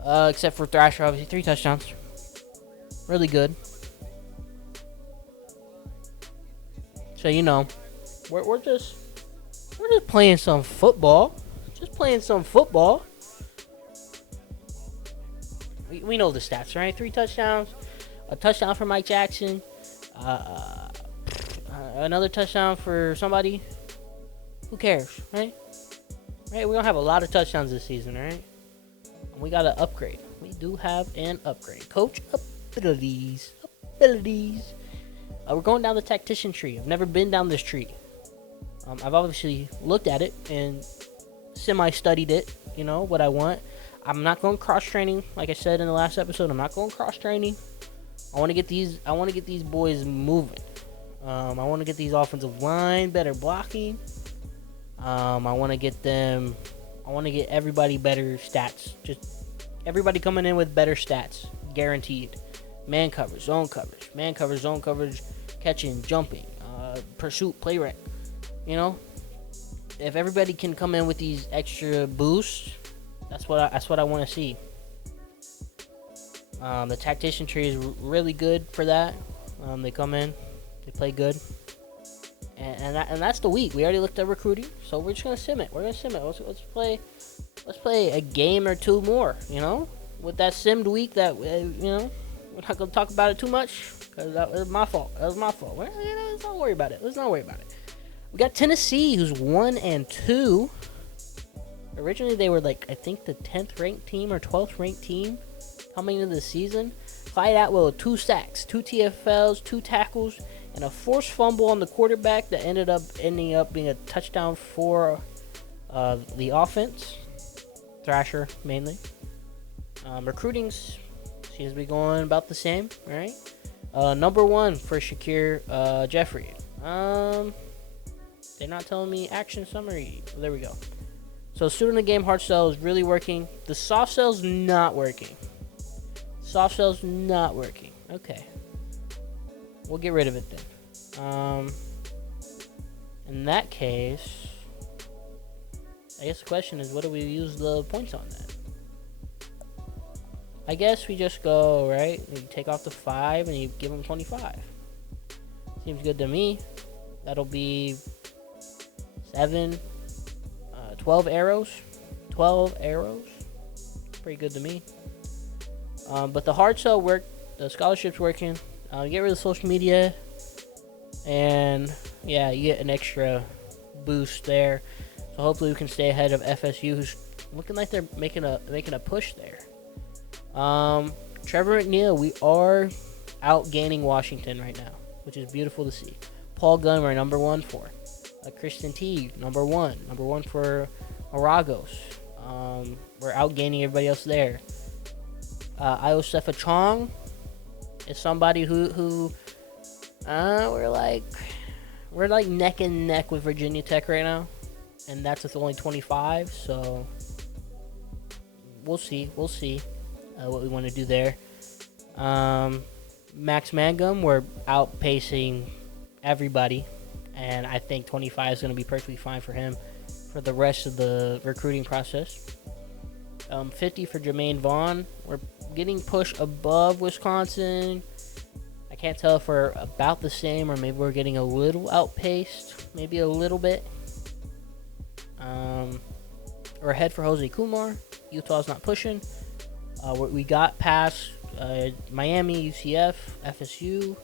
Except for Thrasher, obviously. 3 touchdowns. Really good. So, we're just playing some football. Just playing some football. We know the stats, right? 3 touchdowns. A touchdown for Mike Jackson. Another touchdown for somebody. Who cares, right? Right? We don't have a lot of touchdowns this season, right? And we got to upgrade. We do have an upgrade. Coach abilities. We're going down the tactician tree. I've never been down this tree. I've obviously looked at it and semi-studied it. You know what I want. I'm not going cross-training, like I said in the last episode. I'm not going cross-training. I want to get these boys moving. I want to get these offensive line better blocking. I want to get everybody better stats. Just everybody coming in with better stats, guaranteed. Man coverage, zone coverage, catching, jumping, pursuit, play rec. If everybody can come in with these extra boosts, that's what I want to see. The tactician tree is really good for that. They come in, they play good, and that's the week. We already looked at recruiting, so we're just gonna sim it. Let's play a game or 2 more. With that simmed week, that we're not gonna talk about it too much because that was my fault. Let's not worry about it. We got Tennessee, who's 1-2. Originally, they were I think the 10th ranked team or 12th ranked team coming into the season. Clyde Atwell, 2 sacks, 2 TFLs, 2 tackles, and a forced fumble on the quarterback that ended up being a touchdown for the offense. Thrasher, mainly. Recruiting seems to be going about the same, right? Number 1 for Shakir Jeffrey. They're not telling me action summary. There we go. So, student of the game hard sell is really working. The soft sell's not working. Okay. We'll get rid of it then. In that case, I guess the question is, what do we use the points on that? I guess we just go, right? You take off the 5 and you give them 25. Seems good to me. That'll be 12 arrows. 12 arrows. Pretty good to me. But the hard sell worked. The scholarship's working. Get rid of social media. And, yeah, you get an extra boost there. So hopefully we can stay ahead of FSU, who's looking like they're making a push there. Trevor McNeil, we are outgaining Washington right now, which is beautiful to see. Paul Gunn, we're number 1 for. Christian T, number 1. Number 1 for Aragos. We're outgaining everybody else there. Iosefa Chong is somebody who we're like neck and neck with Virginia Tech right now, and that's with only 25. So we'll see what we want to do there. Max Mangum, we're outpacing everybody, and I think 25 is going to be perfectly fine for him for the rest of the recruiting process. 50 for Jermaine Vaughn. We're getting pushed above Wisconsin. I can't tell if we're about the same or maybe we're getting a little outpaced. Maybe a little bit. We're ahead for Jose Kumar. Utah's not pushing. We got past Miami, UCF, FSU,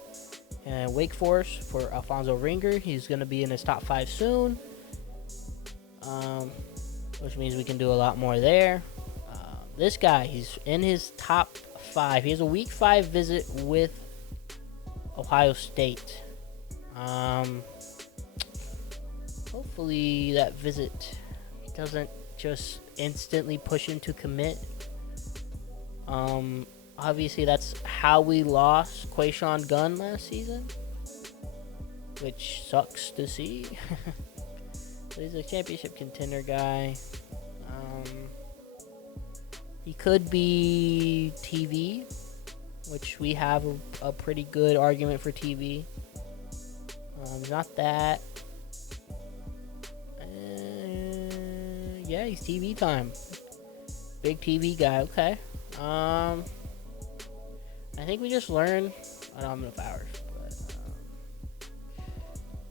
and Wake Forest for Alfonso Ringer. He's going to be in his top 5 soon, which means we can do a lot more there. This guy, he's in his top 5. He has a week 5 visit with Ohio State. Hopefully that visit doesn't just instantly push him to commit. Obviously that's how we lost Quayshawn Gunn last season, which sucks to see. So he's a championship contender guy. He could be TV, which we have a pretty good argument for TV. Not that. Yeah, he's TV time. Big TV guy. Okay. I think we just learned. I don't have enough hours. But,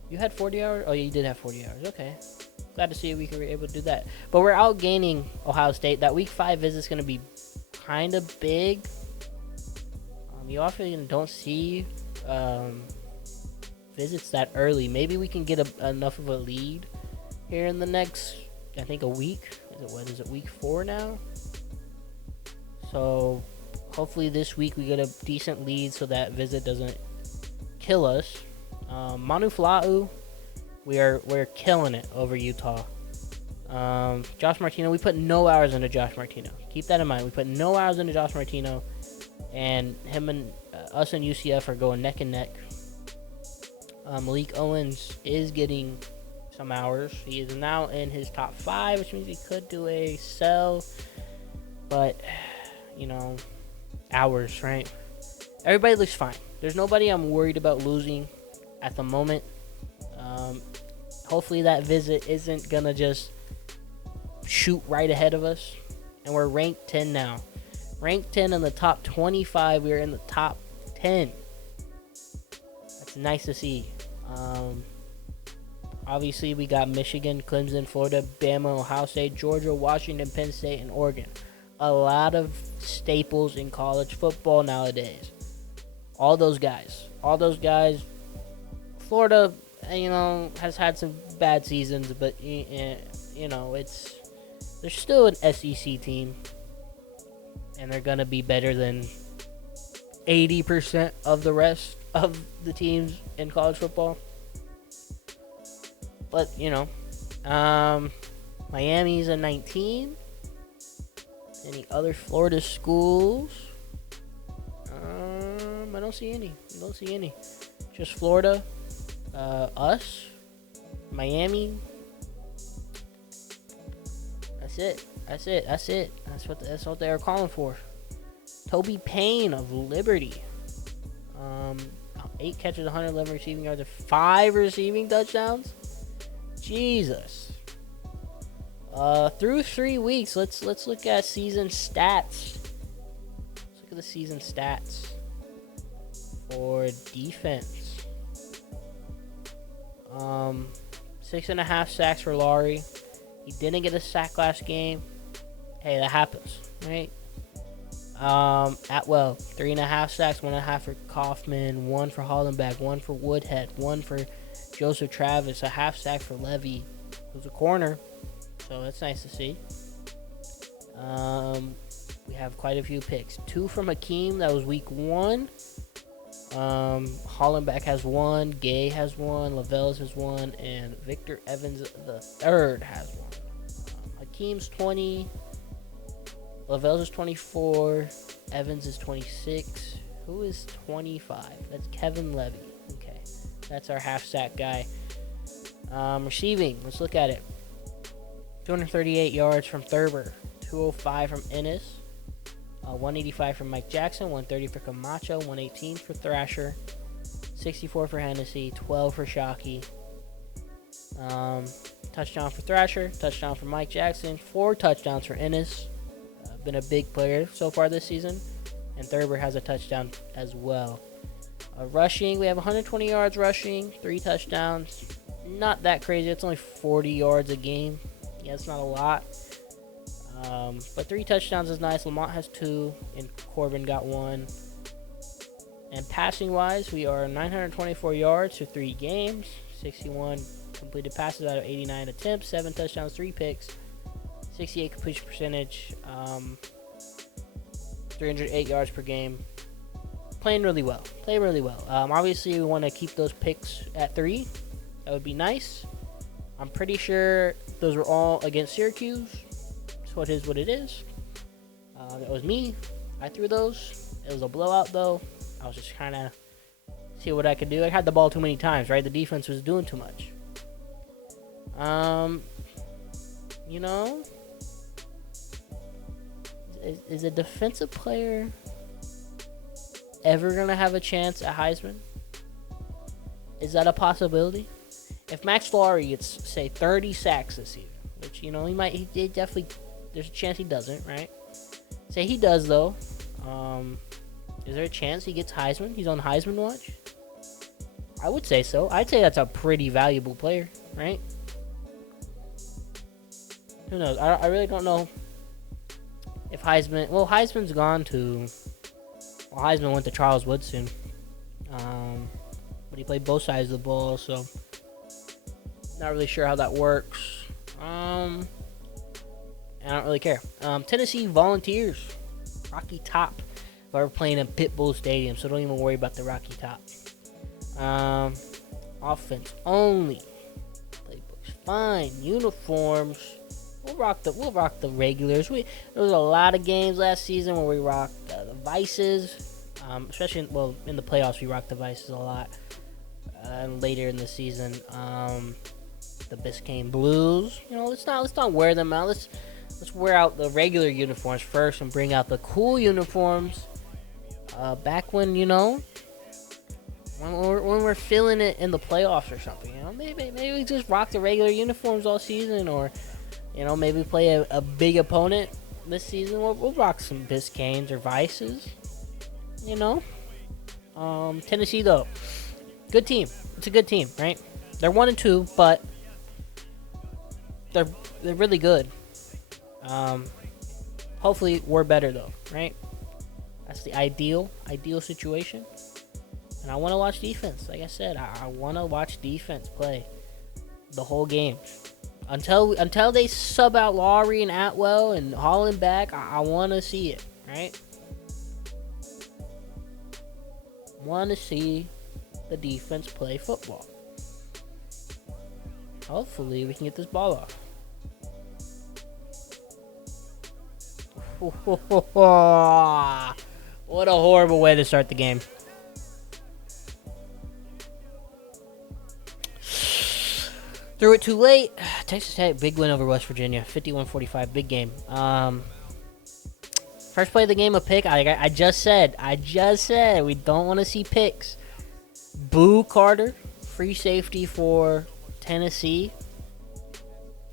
you had 40 hours? Oh, yeah, you did have 40 hours. Okay. Glad to see we were able to do that. But we're outgaining Ohio State. That week 5 visit is going to be kind of big. You often don't see visits that early. Maybe we can get enough of a lead here in the next, I think, a week. Is it week 4 now? So hopefully this week we get a decent lead so that visit doesn't kill us. Manu Fla'u, we're killing it over Utah. Josh Martino, we put no hours into Josh Martino. Keep that in mind. We put no hours into Josh Martino, and him and us and UCF are going neck and neck. Malik Owens is getting some hours. He is now in his top 5, which means he could do a sell, but hours, right? Everybody looks fine. There's nobody I'm worried about losing at the moment. Hopefully that visit isn't gonna just shoot right ahead of us. And we're ranked 10 now. Ranked 10 in the top 25. We're in the top 10. That's nice to see. Obviously, we got Michigan, Clemson, Florida, Bama, Ohio State, Georgia, Washington, Penn State, and Oregon. A lot of staples in college football nowadays. All those guys. Florida, has had some bad seasons, but they're still an SEC team, and they're gonna be better than 80% of the rest of the teams in college football. But Miami's a 19. Any other Florida schools? I don't see any. Just Florida, us, Miami. That's it. That's what they are calling for. Toby Payne of Liberty. 8 catches, 111 receiving yards, and 5 receiving touchdowns. Jesus. Through 3 weeks, let's look at season stats. Let's look at the season stats for defense. 6.5 sacks for Laurie. He didn't get a sack last game. Hey, that happens, right? Atwell, 3.5 sacks, 1.5 for Kaufman, 1 for Hollenbeck, 1 for Woodhead, 1 for Joseph Travis, a half sack for Levy, who's a corner. So that's nice to see. We have quite a few picks. 2 from Hakeem, that was week 1. Hollenbeck has 1, Gay has 1, Lavelles has 1, and Victor Evans the third has 1. Hakeem's 20, Lavelles is 24, Evans is 26. Who is 25? That's Kevin Levy. Okay, that's our half sack guy. Receiving, let's look at it. 238 yards from Thurber, 205 from Ennis, 185 from Mike Jackson, 130 for Camacho, 118 for Thrasher, 64 for Hennessy, 12 for Shockey. Touchdown for Thrasher, touchdown for Mike Jackson, 4 touchdowns for Ennis. Been a big player so far this season, and Thurber has a touchdown as well. Rushing, we have 120 yards rushing, 3 touchdowns. Not that crazy. It's only 40 yards a game. Yeah, it's not a lot. But 3 touchdowns is nice. Lamont has 2, and Corbin got 1. And passing wise, we are 924 yards for 3 games, 61 completed passes out of 89 attempts, 7 touchdowns, 3 picks, 68 completion percentage, 308 yards per game. Playing really well. Obviously, we want to keep those picks at 3. That would be nice. I'm pretty sure those were all against Syracuse. So it is what it is. That was me. I threw those. It was a blowout, though. I was just kind of see what I could do. I had the ball too many times, right? The defense was doing too much. Um, you know, is a defensive player ever gonna have a chance at Heisman? Is that a possibility? If Max Laurie gets, say, 30 sacks this season, which, you know, he definitely, there's a chance he doesn't, right? Say he does, though. Is there a chance he gets Heisman? He's on Heisman watch? I would say so. I'd say that's a pretty valuable player, right? Who knows? I really don't know if Heisman... Well, Heisman's gone to... Well, Heisman went to Charles Woodson. But he played both sides of the ball, so... Not really sure how that works. I don't really care. Tennessee Volunteers. Rocky Top. We're playing in Pitbull Stadium, so don't even worry about the Rocky Top. Offense only. Playbooks fine. Uniforms. We'll rock the regulars. There was a lot of games last season where we rocked the Vices. Especially in the playoffs, we rocked the Vices a lot. Later in the season, the Biscayne Blues. You know, let's not wear them out. Let's wear out the regular uniforms first and bring out the cool uniforms. Back when, you know, when we're feeling it in the playoffs or something, you know, maybe we just rock the regular uniforms all season, or, you know, maybe play a big opponent this season. We'll rock some Biscaynes or Vices, you know. Tennessee though, good team. It's a good team, right? They're 1-2, but they're really good. Hopefully we're better though, right? That's the ideal situation. And I want to watch defense. Like I said, I want to watch defense play the whole game. Until they sub out Laurie and Atwell and Holland back, I want to see it, right? Want to see the defense play football. Hopefully we can get this ball off. What a horrible way to start the game. Threw it too late. Texas Tech, big win over West Virginia. 51-45, big game. First play of the game, a pick. I just said, we don't want to see picks. Boo Carter, free safety for Tennessee.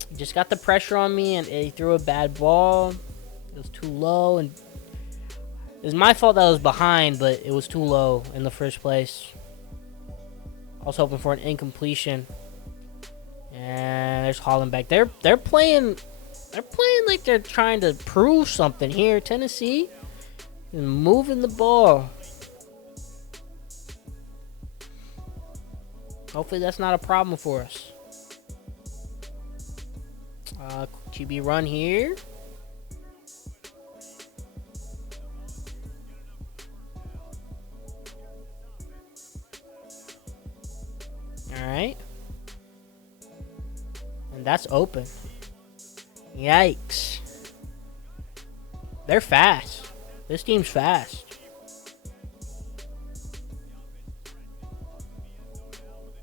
He just got the pressure on me, and he threw a bad ball. It was too low, and it was my fault that I was behind, but it was too low in the first place. I was hoping for an incompletion. And there's Holland back. They're playing like they're trying to prove something here. Tennessee is moving the ball. Hopefully that's not a problem for us. QB run here. Alright. And that's open. Yikes. They're fast. This team's fast.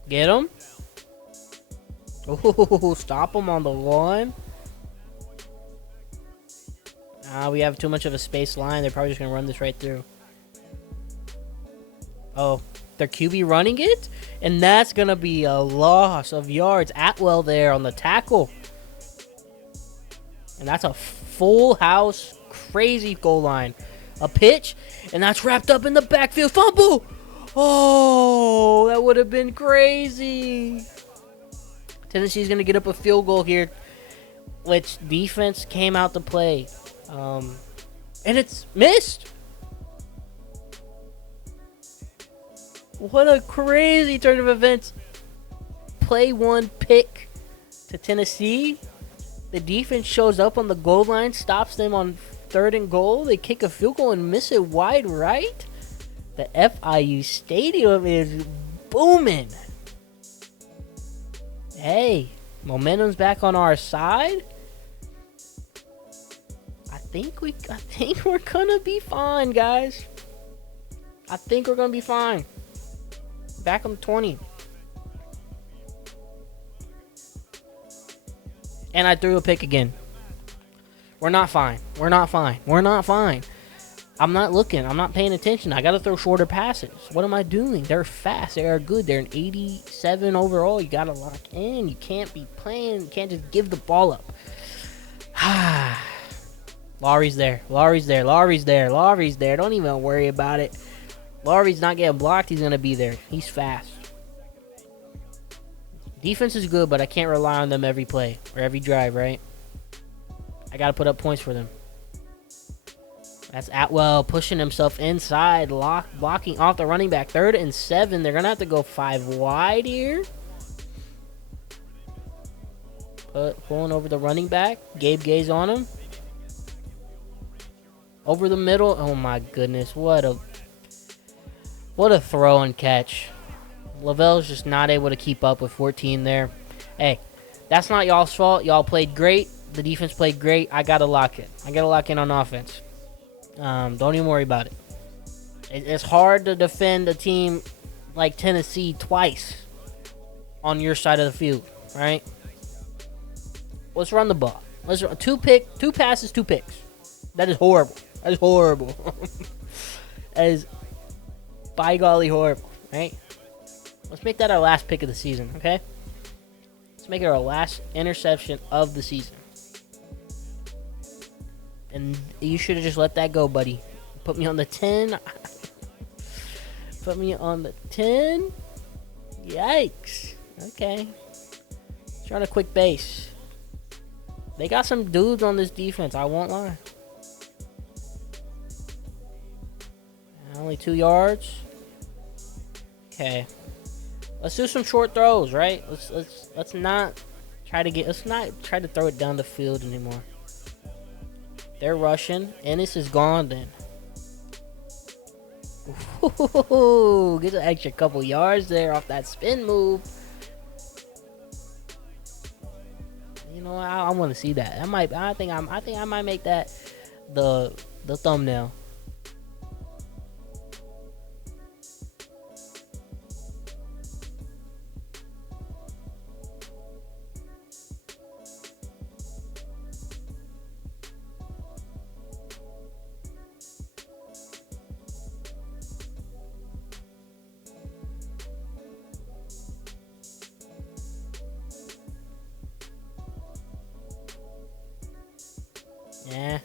Get him. Ooh, stop him on the one. We have too much of a space line. They're probably just going to run this right through. Oh, their QB running it? And that's going to be a loss of yards. Atwell there on the tackle. And that's a full house, crazy goal line. A pitch, and that's wrapped up in the backfield. Fumble! Oh, that would have been crazy. Tennessee's going to get up a field goal here, which defense came out to play. And it's missed. What a crazy turn of events. Play one pick to Tennessee. The defense shows up on the goal line, stops them on 3rd and goal. They kick a field goal and miss it wide right. The FIU stadium is booming. Hey, momentum's back on our side. I think we're gonna be fine, guys. I think we're gonna be fine. Back on the 20. And I threw a pick again. We're not fine. We're not fine. We're not fine. I'm not looking. I'm not paying attention. I got to throw shorter passes. What am I doing? They're fast. They are good. They're an 87 overall. You got to lock in. You can't be playing. You can't just give the ball up. Laurie's there. Laurie's there. Laurie's there. Laurie's there. Don't even worry about it. Laurie's not getting blocked. He's going to be there. He's fast. Defense is good, but I can't rely on them every play or every drive, right? I got to put up points for them. That's Atwell pushing himself inside, blocking off the running back. 3rd and 7. They're going to have to go 5 wide here. Pulling over the running back. Gabe Gay's on him. Over the middle. Oh, my goodness. What a throw and catch. Lavelle's just not able to keep up with 14 there. Hey, that's not y'all's fault. Y'all played great. The defense played great. I got to lock in. I got to lock in on offense. Don't even worry about it. It's hard to defend a team like Tennessee twice on your side of the field, right? Let's run the ball. Let's run 2 passes, 2 picks. That is horrible. That is horrible. That is by golly horrible, right? Let's make that our last pick of the season, okay? Let's make it our last interception of the season. And you should have just let that go, buddy. Put me on the 10. Put me on the 10. Yikes. Okay. Trying a quick base. They got some dudes on this defense. I won't lie. Only 2 yards. Okay. Let's do some short throws, right? Let's not try to throw it down the field anymore. They're rushing. Ennis is gone then. Ooh, get an extra couple yards there off that spin move. You know, I want to see that. I think I might make that the thumbnail. Yeah.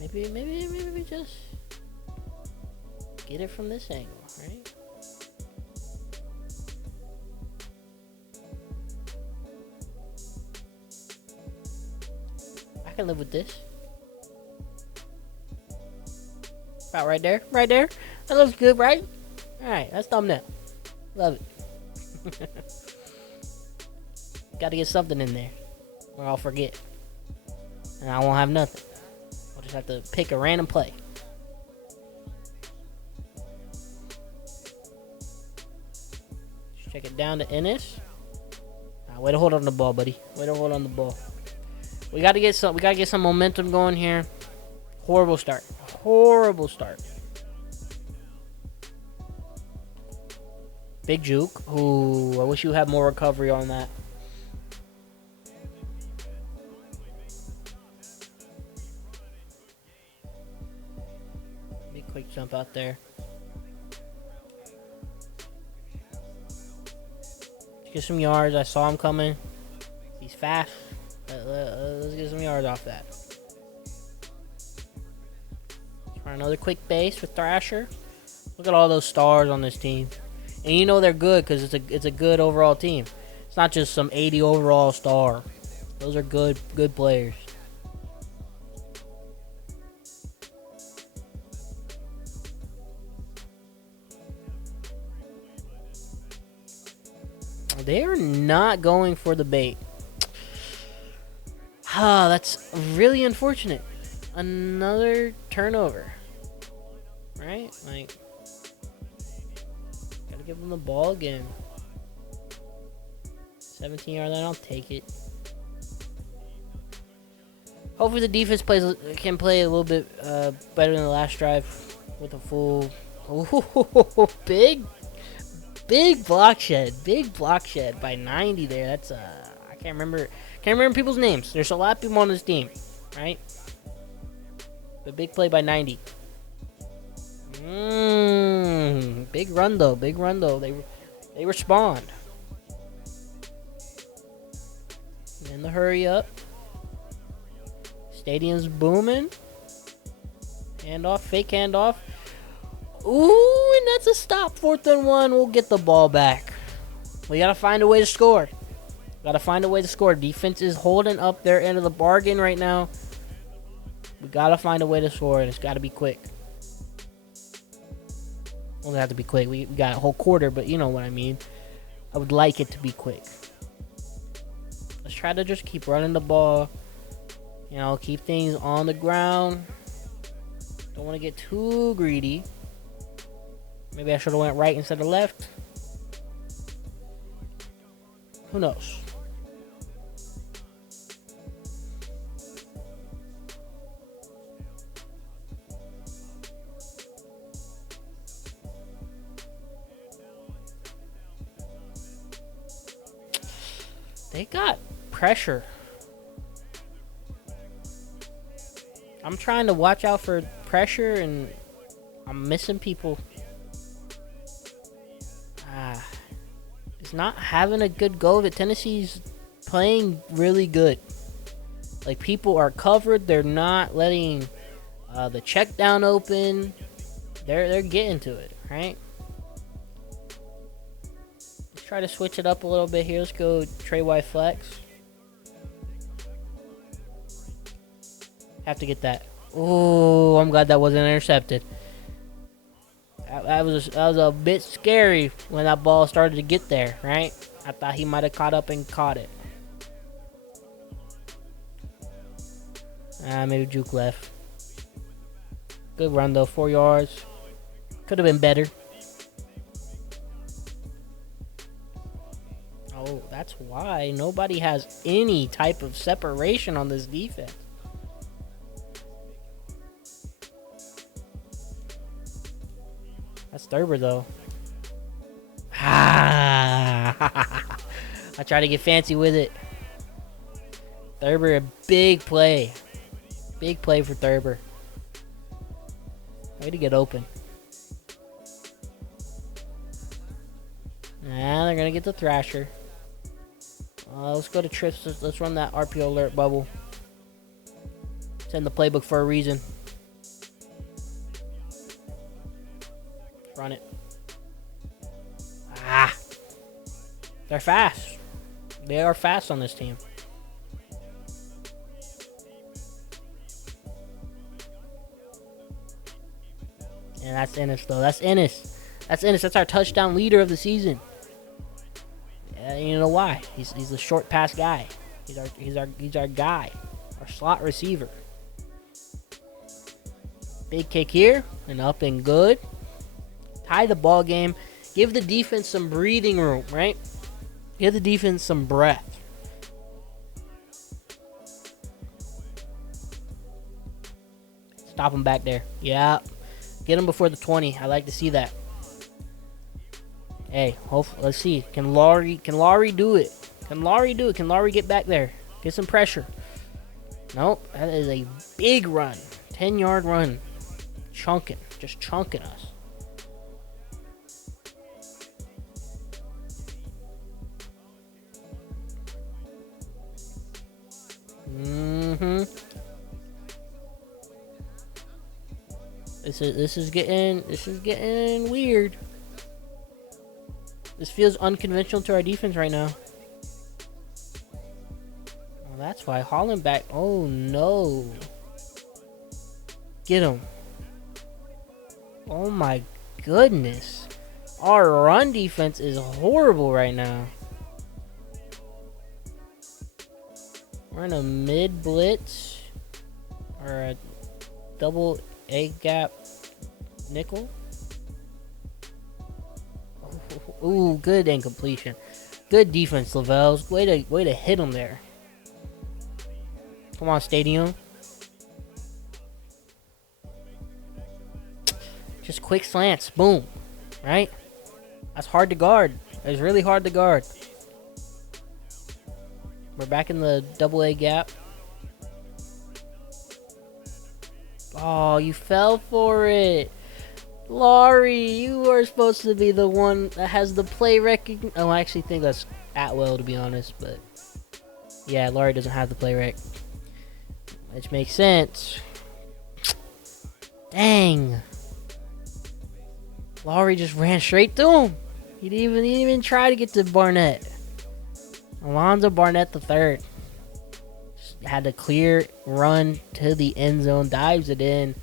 Maybe just get it from this angle, right? I can live with this. About right there. Right there. That looks good, right? Alright, that's thumbnail. Love it. Gotta get something in there, or I'll forget. And I won't have nothing. I'll just have to pick a random play. Just check it down to Ennis. Way to hold on the ball, buddy. Way to hold on the ball. We gotta get some momentum going here. Horrible start. Horrible start. Big juke. Ooh, I wish you had more recovery on that. Big quick jump out there. Get some yards. I saw him coming. He's fast. Let's get some yards off that. Try another quick base with Thrasher. Look at all those stars on this team. And you know they're good because it's a good overall team. It's not just some 80 overall star. Those are good players. They are not going for the bait. Ah, that's really unfortunate. Another turnover. Right? Like, gotta give them the ball again. 17-yard line, I'll take it. Hopefully the defense can play a little bit better than the last drive with a full... Ooh, big Big block shed. Big block shed by 90 there. That's I can't remember people's names. There's a lot of people on this team, right? But big play by 90. Big run though. Big run though. They respond. In the hurry up. Stadium's booming. Handoff, fake handoff. Ooh, and that's a stop. 4th and 1. We'll get the ball back. We gotta find a way to score. Defense is holding up their end of the bargain right now. We gotta find a way to score, and it's gotta be quick. Well, it doesn't have to be quick. We got a whole quarter, but you know what I mean. I would like it to be quick. Let's try to just keep running the ball. You know, keep things on the ground. Don't want to get too greedy. Maybe I should have went right instead of left. Who knows? They got pressure. I'm trying to watch out for pressure, and I'm missing people. It's not having a good go of it. Tennessee's playing really good. Like, people are covered. They're not letting the check down open. They're getting to it, right? Let's try to switch it up a little bit here. Let's go Trey White flex. Have to get that. Oh, I'm glad that wasn't intercepted. That was a bit scary when that ball started to get there, right? I thought he might have caught up and caught it. Maybe juke left. Good run though, 4 yards. Could have been better. Oh, that's why nobody has any type of separation on this defense. That's Thurber though. I try to get fancy with it. Thurber, a big play. Big play for Thurber. Way to get open. Nah, they're going to get the Thrasher. Let's go to trips. Let's run that RPO alert bubble. It's in the playbook for a reason. Run it. They're fast. They are fast on this team. And that's Ennis, though. That's Ennis. That's our touchdown leader of the season. You know why? He's the short pass guy. He's our guy. Our slot receiver. Big kick here. And up and good. Tie the ball game. Give the defense some breathing room, right? Give the defense some breath. Stop him back there. Yeah. Get him before the 20. I like to see that. Hey, let's see. Can Laurie do it? Can Laurie get back there? Get some pressure. Nope. That is a big run. 10-yard run. Chunking. Just chunking us. This is getting weird. This feels unconventional to our defense right now. Well, that's why Holland back. Oh no. Get him. Oh my goodness. Our run defense is horrible right now. We're in a mid blitz or a double A gap nickel. Ooh, good incompletion. Good defense, Lavelles. Way to hit him there. Come on, Stadium. Just quick slants. Boom. Right? That's hard to guard. It's really hard to guard. We're back in the AA gap. Oh, you fell for it. Laurie, you were supposed to be the one that has the play recognition. Oh, I actually think that's Atwell, to be honest. But yeah, Laurie doesn't have the play rec. Which makes sense. Dang. Laurie just ran straight through him. He didn't even try to get to Barnett. Alonzo Barnett the third. Had a clear run to the end zone. Dives it in.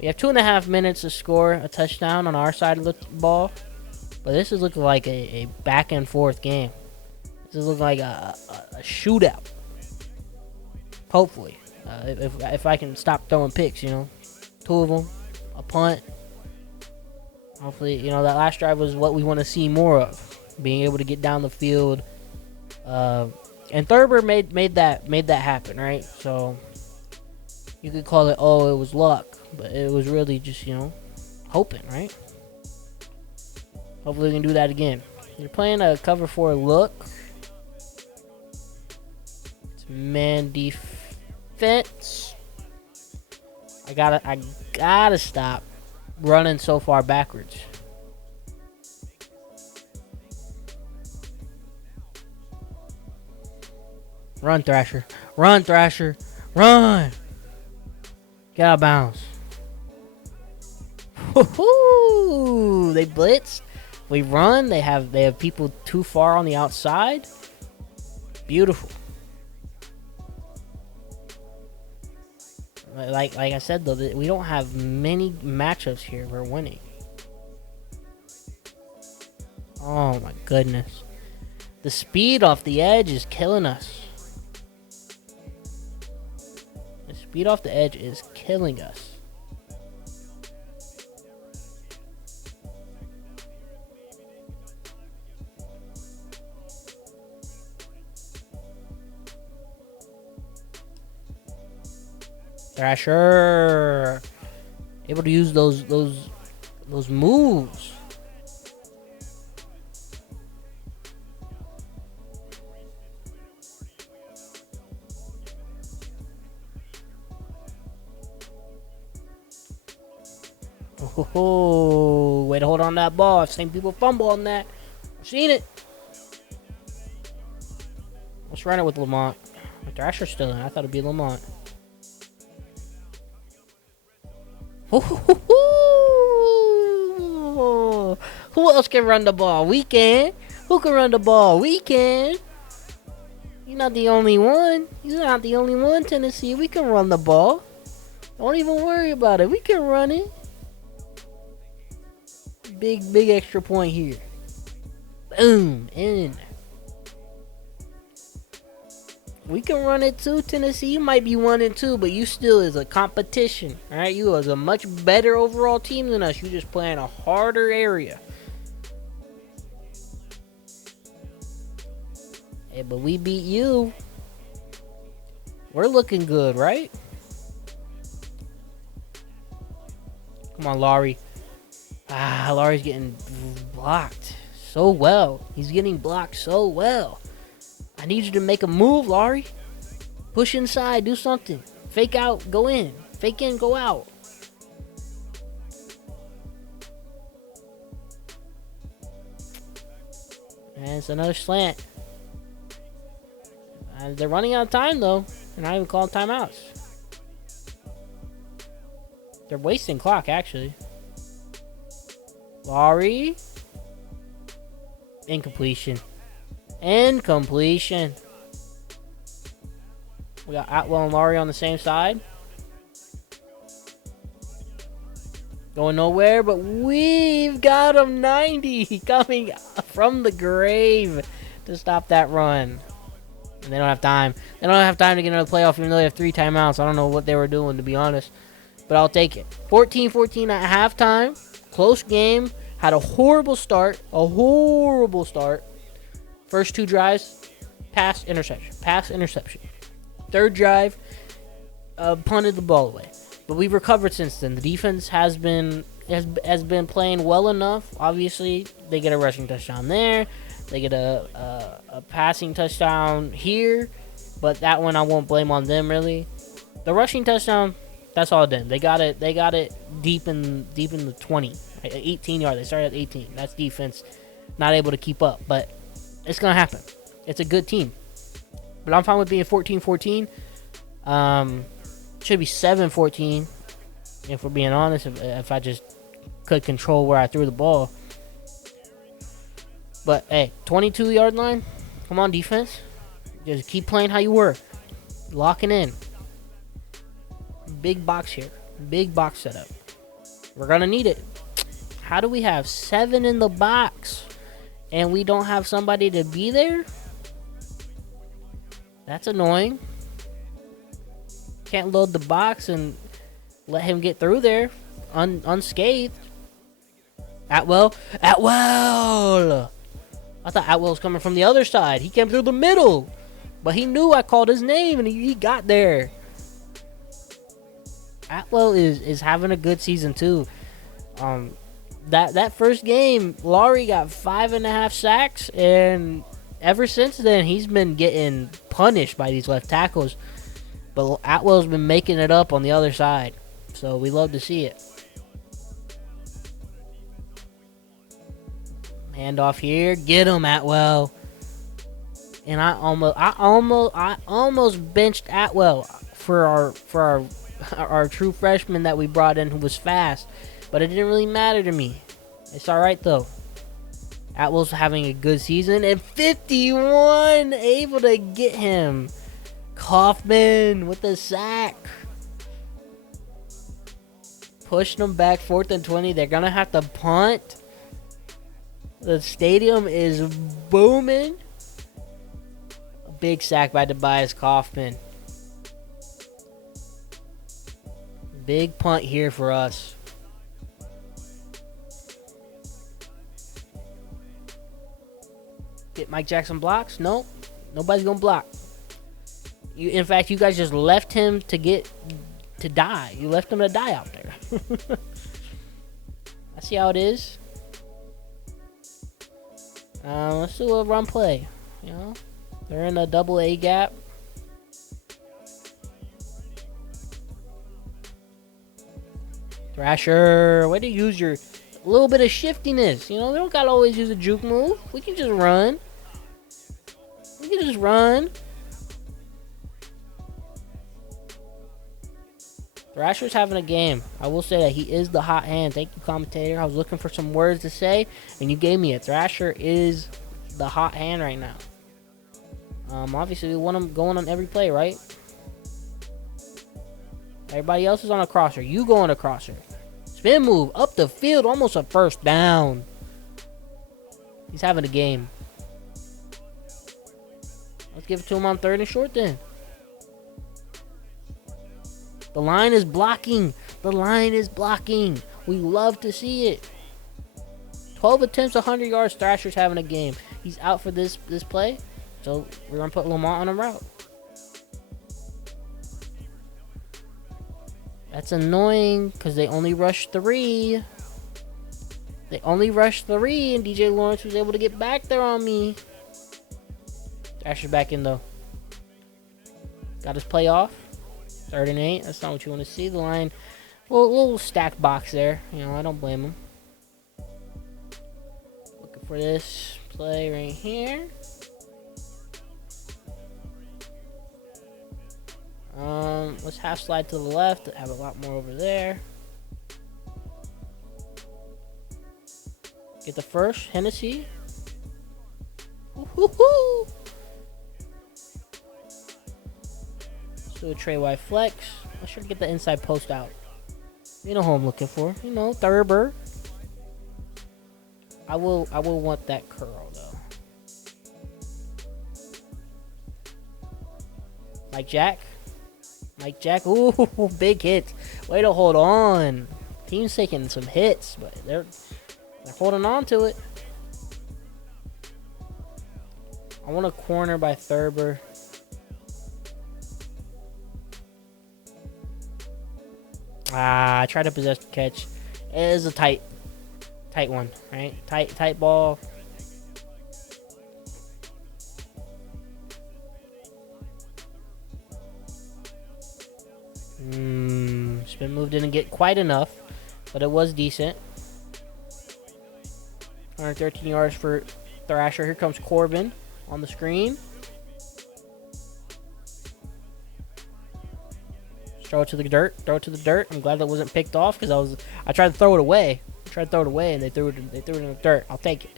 We have 2.5 minutes to score a touchdown on our side of the ball. But this is looking like a back and forth game. This is looking like a shootout. Hopefully. If I can stop throwing picks, 2 of them. A punt. Hopefully, that last drive was what we want to see more of. Being able to get down the field. And Thurber made that happen, right? So you could call it, it was luck. But it was really just, hoping, right? Hopefully we can do that again. You're playing a cover 4 look. It's man defense. I gotta stop running so far backwards. Run, Thrasher. Run, Thrasher. Run. Get out of bounds. Woohoo! They blitzed. We run. They have people too far on the outside. Beautiful. Like I said though, we don't have many matchups here. We're winning. Oh my goodness. The speed off the edge is killing us. The speed off the edge is killing us. Thrasher able to use those moves. Oh, way to hold on that ball. I've seen people fumble on that. I've seen it. Let's run it with Lamont. Thrasher's still in. I thought it'd be Lamont. Who else can run the ball? We can. Who can run the ball? We can. You're not the only one. You're not the only one, Tennessee. We can run the ball. Don't even worry about it. We can run it. Big extra point here. Boom. In. We can run it too, Tennessee. You might be 1-2, but you still is a competition. Alright, you is a much better overall team than us. You just play in a harder area. Hey, but we beat you. We're looking good, right? Come on, Laurie. Laurie's getting blocked so well. He's getting blocked so well. I need you to make a move, Laurie. Push inside, do something. Fake out, go in. Fake in, go out. And it's another slant. They're running out of time, though. They're not even calling timeouts. They're wasting clock, actually. Laurie. Incompletion. Incompletion. We got Atwell and Laurie on the same side. Going nowhere, but we've got him 90 coming from the grave to stop that run. And they don't have time. They don't have time to get another playoff, even though they have 3 timeouts. I don't know what they were doing, to be honest. But I'll take it. 14-14 at halftime. Close game. Had a horrible start. A horrible start. First 2 drives, pass, interception. Pass, interception. Third drive, punted the ball away. But we've recovered since then. The defense has been playing well enough. Obviously, they get a rushing touchdown there. They get a passing touchdown here. But that one I won't blame on them really. The rushing touchdown, that's all them. They got it deep in the 20. 18 yard. They started at 18. That's defense not able to keep up. But it's going to happen. It's a good team. But I'm fine with being 14-14. Should be 7-14 if we're being honest, if I just could control where I threw the ball. But hey, 22-yard line, come on defense, just keep playing how you were, locking in. Big box here, big box setup, we're gonna need it. How do we have 7 in the box and we don't have somebody to be there? That's annoying. Can't load the box and let him get through there unscathed. Atwell. I thought Atwell was coming from the other side. He came through the middle, but he knew I called his name and he got there. Atwell is having a good season too. That first game, Laurie got 5.5 sacks, and ever since then he's been getting punished by these left tackles. But Atwell's been making it up on the other side. So we love to see it. Handoff here. Get him, Atwell. And I almost benched Atwell for our true freshman that we brought in who was fast. But it didn't really matter to me. It's alright though. Atwell's having a good season. And 51 able to get him. Kaufman with the sack. Pushing them back 4th and 20. They're going to have to punt. The stadium is booming. A big sack by Tobias Kaufman. Big punt here for us. Get Mike Jackson blocks? Nope. Nobody's going to block. In fact, you guys just left him to die. You left him to die out there. I see how it is. Let's do a run play. You know, they're in a double A gap. Thrasher, way to use your little bit of shiftiness. You know, we don't gotta always use a juke move. We can just run. Thrasher's having a game. I will say that he is the hot hand. Thank you, commentator. I was looking for some words to say, and you gave me it. Thrasher is the hot hand right now. Obviously, we want him going on every play, right? Everybody else is on a crosser. You go on a crosser. Spin move up the field, almost a first down. He's having a game. Let's give it to him on 3rd and short then. The line is blocking. We love to see it. 12 attempts, 100 yards. Thrasher's having a game. He's out for this play. So we're going to put Lamont on a route. That's annoying because they only rushed 3. And DJ Lawrence was able to get back there on me. Thrasher's back in though. Got his play off. 3rd and 8. That's not what you want to see. The line, little stacked box there. You know, I don't blame him. Looking for this play right here. Let's half slide to the left. I have a lot more over there. Get the first. Hennessy. Woo-hoo-hoo. Let's do a Trey White flex. I should get the inside post out. You know who I'm looking for. You know, Thurber. I will want that curl though. Mike Jack. Ooh, big hits. Way to hold on. Team's taking some hits, but they're holding on to it. I want a corner by Thurber. I tried to possess the catch. It is a tight one, right? Tight ball. Spin move didn't get quite enough, but it was decent. 113 yards for Thrasher. Here comes Corbin on the screen. Throw it to the dirt. I'm glad that wasn't picked off because I tried to throw it away. And they threw it in the dirt. I'll take it.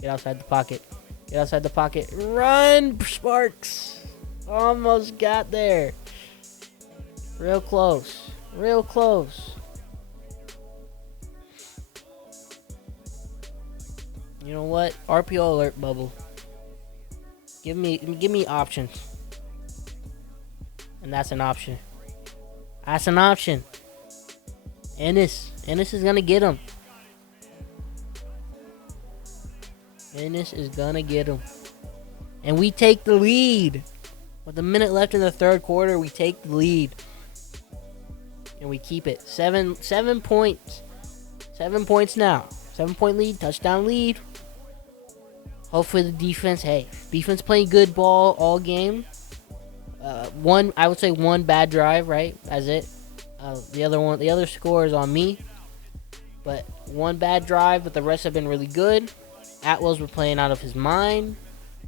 Get outside the pocket. Run, Sparks. Almost got there. Real close. You know what? RPO alert bubble. Give me options. And that's an option. Ennis is gonna get him. And we take the lead. With a minute left in the third quarter, we take the lead. And we keep it. 7 points. 7 points now. 7-point lead, touchdown lead. Hopefully the defense playing good ball all game. I would say one bad drive, right? That's it. The other score is on me. But one bad drive, but the rest have been really good. Atwell's been playing out of his mind.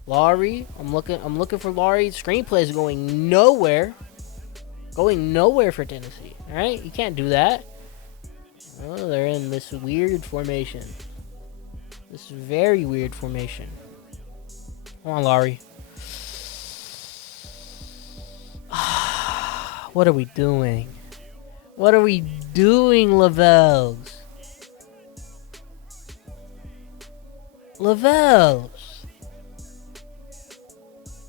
Laurie, I'm looking for Laurie. Screenplay is going nowhere. For Tennessee. All right, you can't do that. Oh, they're in this weird formation. This very weird formation. Come on, Laurie. What are we doing? Lavelles?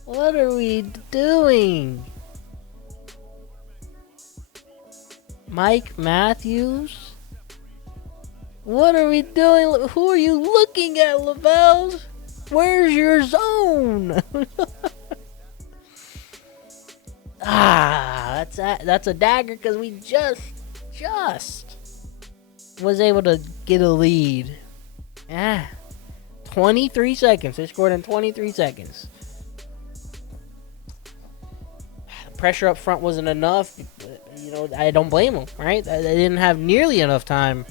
What are we doing? Mike Matthews? What are we doing? Who are you looking at, Lavelles? Where's your zone? That's a dagger because we just was able to get a lead. 23 seconds. They scored in 23 seconds. Pressure up front wasn't enough. I don't blame them, right? They didn't have nearly enough time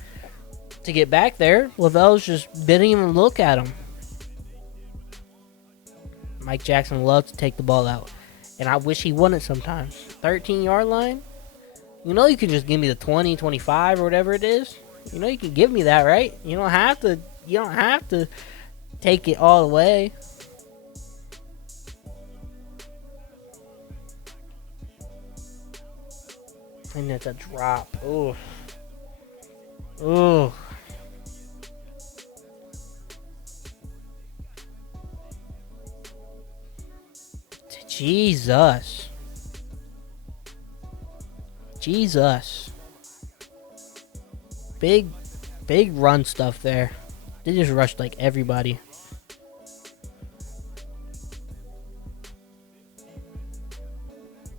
to get back there. Lavelles just didn't even look at him. Mike Jackson loves to take the ball out. And I wish he wouldn't sometimes. 13-yard line? You can just give me the 20, 25, or whatever it is. You can give me that, right? You don't have to take it all the way. And that's a drop. Ooh. Jesus. Big run stuff there. They just rushed like everybody.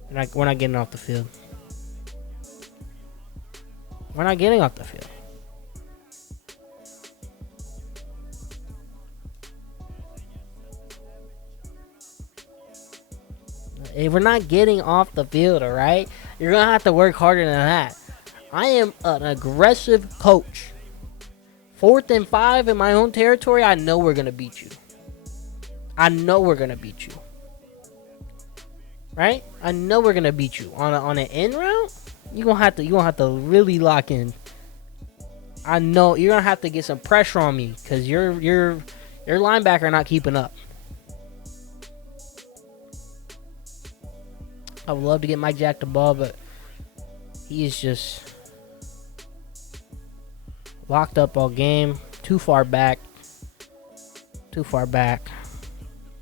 We're not getting off the field. If we're not getting off the field, all right? You're going to have to work harder than that. I am an aggressive coach. 4th and 5 in my own territory, I know we're going to beat you. Right? I know we're going to beat you. On an end route, you're going to have to really lock in. I know you're going to have to get some pressure on me cuz your linebacker not keeping up. I would love to get Mike Jack the ball, but he is just locked up all game. Too far back.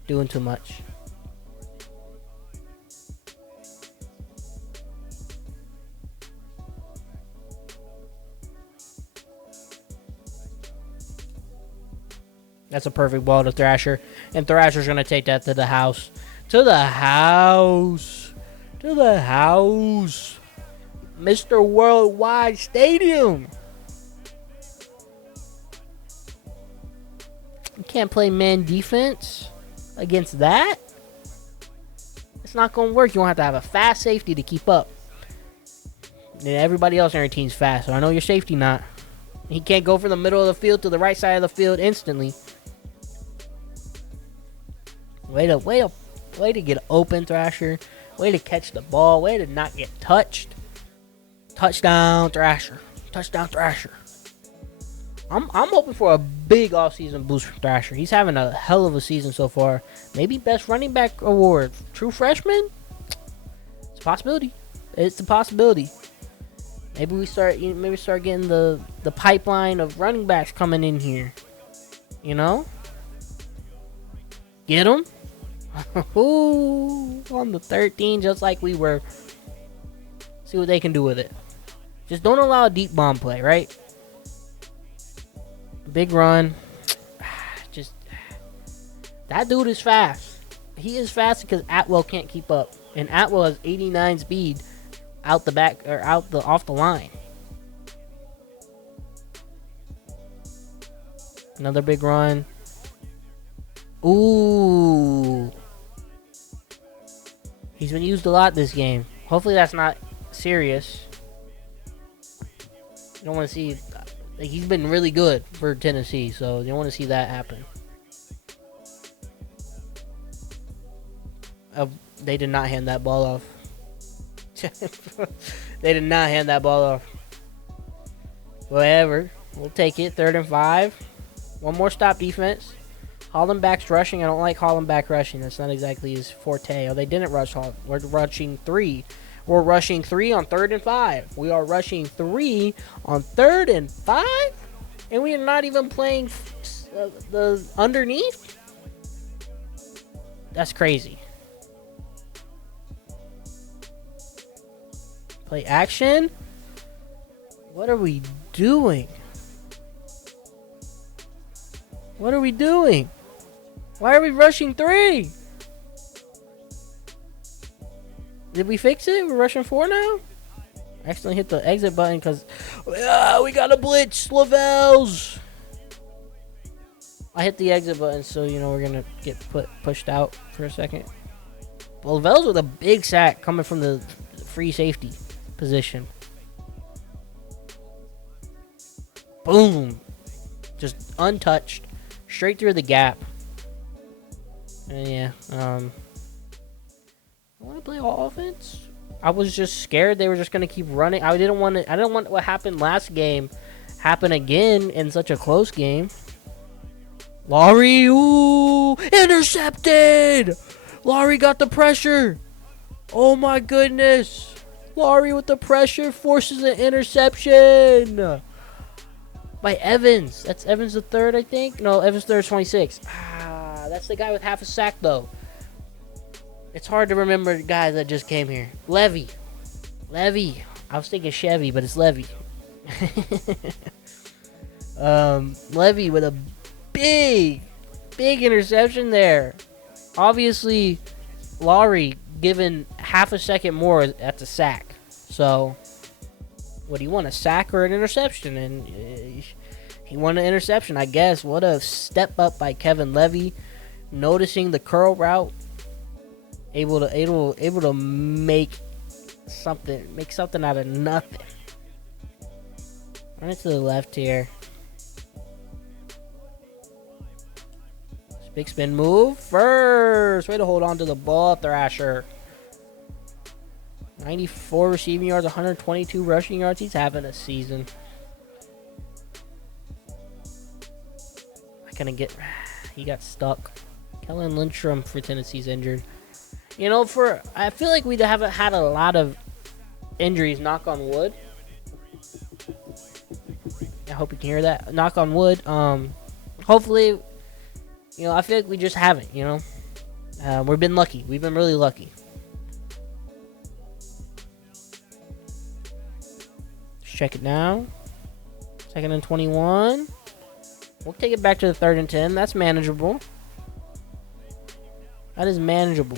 Doing too much. That's a perfect ball to Thrasher. And Thrasher's going to take that to the house To the house. To the house. Mr. Worldwide Stadium. You can't play man defense against that. It's not going to work. You're going to have a fast safety to keep up. And everybody else on your team's fast, so I know your safety not. He can't go from the middle of the field to the right side of the field instantly. Way to get open, Thrasher. Way to catch the ball. Way to not get touched. Touchdown, Thrasher. Touchdown, Thrasher. I'm hoping for a big offseason boost from Thrasher. He's having a hell of a season so far. Maybe best running back award. True freshman? It's a possibility. It's a possibility. Maybe we start getting the pipeline of running backs coming in here. You know? Get them. Ooh, on the 13, just like we were. See what they can do with it. Just don't allow a deep bomb play, right? Big run. Just that dude is fast. He is fast because Atwell can't keep up, and Atwell has 89 speed out the back or off the line. Another big run. Ooh. He's been used a lot this game. Hopefully that's not serious. You don't want to see... Like, he's been really good for Tennessee, so you don't want to see that happen. They did not hand that ball off. They did not hand that ball off. Whatever. We'll take it. 3rd and 5. One more stop defense. Hollenbach's rushing. I don't like Hollenbach rushing. That's not exactly his forte. Oh, they didn't rush Hollenbach. We're rushing 3. We're rushing 3 on 3rd and 5. We are rushing 3 on 3rd and 5? And we are not even playing the underneath? That's crazy. Play action? What are we doing? What are we doing? Why are we rushing 3? Did we fix it? We're rushing 4 now? I accidentally hit the exit button because we got a blitz. Lavelles. I hit the exit button, so you know we're gonna get pushed out for a second. Lavelles with a big sack coming from the free safety position. Boom. Just untouched. Straight through the gap. And yeah, I want to play all offense. I was just scared they were just gonna keep running. I didn't want what happened last game happen again in such a close game. Laurie, ooh, intercepted. Laurie got the pressure. Oh my goodness. Laurie with the pressure forces an interception by Evans. That's Evans the third, I think. No, Evans third, 26. That's the guy with half a sack though. It's hard to remember the guys that just came here. Levy. I was thinking Chevy, but it's Levy. Levy with a big interception there. Obviously, Laurie given half a second more at the sack. So, what do you want, a sack or an interception? And he won an interception, I guess. What a step up by Kevin Levy, noticing the curl route. Able to make something out of nothing. Run it to the left here. Big spin move first. Way to hold on to the ball, Thrasher. 94 receiving yards, 122 rushing yards. He's having a season. He got stuck. Kellen Lindstrom for Tennessee's injured. You know, I feel like we haven't had a lot of injuries, knock on wood. I hope you can hear that. Knock on wood. Hopefully, you know, I feel like we just haven't, you know. We've been lucky. We've been really lucky. Let's check it now. 2nd and 21. We'll take it back to the 3rd and 10. That's manageable. That is manageable.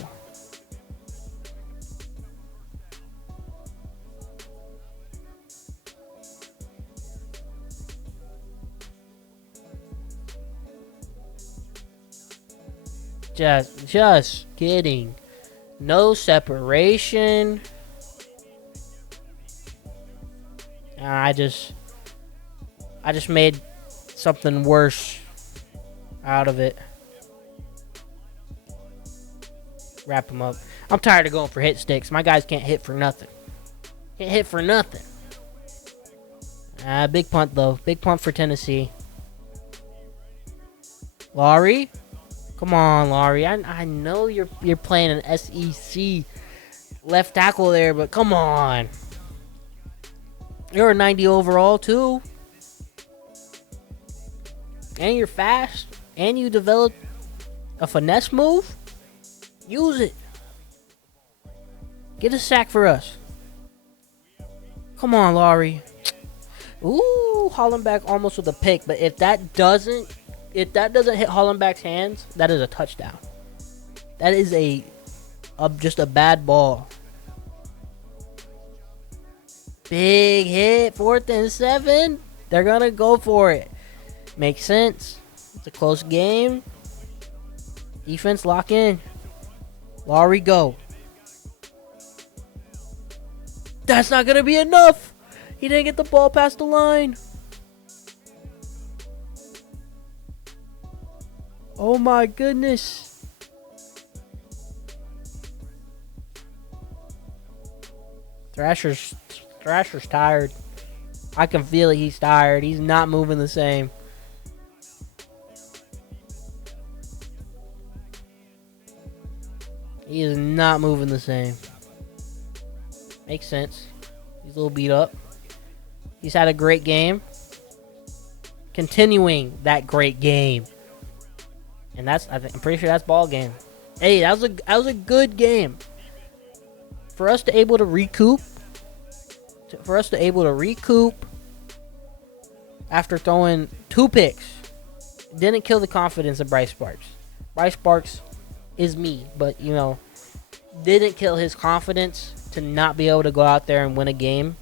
Just kidding. No separation. I just made something worse out of it. Wrap him up. I'm tired of going for hit sticks. My guys can't hit for nothing. Can't hit for nothing. Big punt, though. Big punt for Tennessee. Laurie? Come on, Laurie. I know you're playing an SEC left tackle there, but come on. You're a 90 overall, too. And you're fast. And you developed a finesse move. Use it. Get a sack for us. Come on, Laurie. Ooh, Hollenbeck almost with a pick, but if that doesn't hit Hollenbeck's hands, that is a touchdown. That is just a bad ball. Big hit, 4th and 7. They're gonna go for it. Makes sense. It's a close game. Defense lock in. Laurie, go. That's not gonna be enough. He didn't get the ball past the line. Oh my goodness. Thrasher's tired. I can feel it. He's tired. He's not moving the same. He is not moving the same. Makes sense. He's a little beat up. He's had a great game. Continuing that great game. And I'm pretty sure that's ball game. Hey, that was a good game. For us to able to recoup. After throwing 2 picks. Didn't kill the confidence of Bryce Sparks. Bryce Sparks is me, but didn't kill his confidence to not be able to go out there and win a game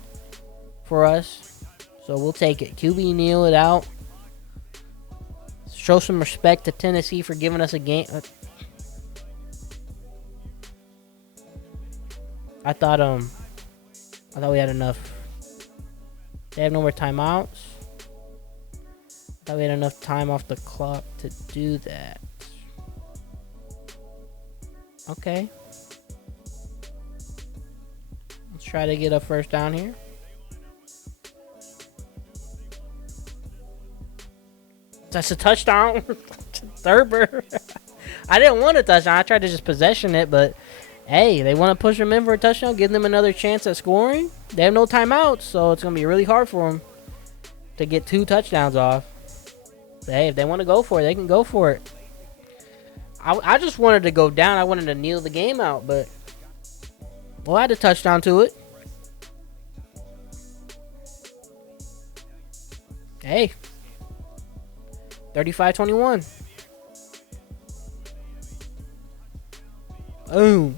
for us. So we'll take it. QB kneel it out. Show some respect to Tennessee for giving us a game. I thought we had enough. They have no more timeouts. I thought we had enough time off the clock to do that. Okay. Let's try to get a first down here. That's a touchdown. Thurber. I didn't want a touchdown. I tried to just possession it, but hey, they want to push them in for a touchdown, give them another chance at scoring. They have no timeouts, so it's going to be really hard for them to get 2 touchdowns off. But hey, if they want to go for it, they can go for it. I just wanted to go down. I wanted to kneel the game out, but we'll add a touchdown to it. Hey. 35-21. Boom.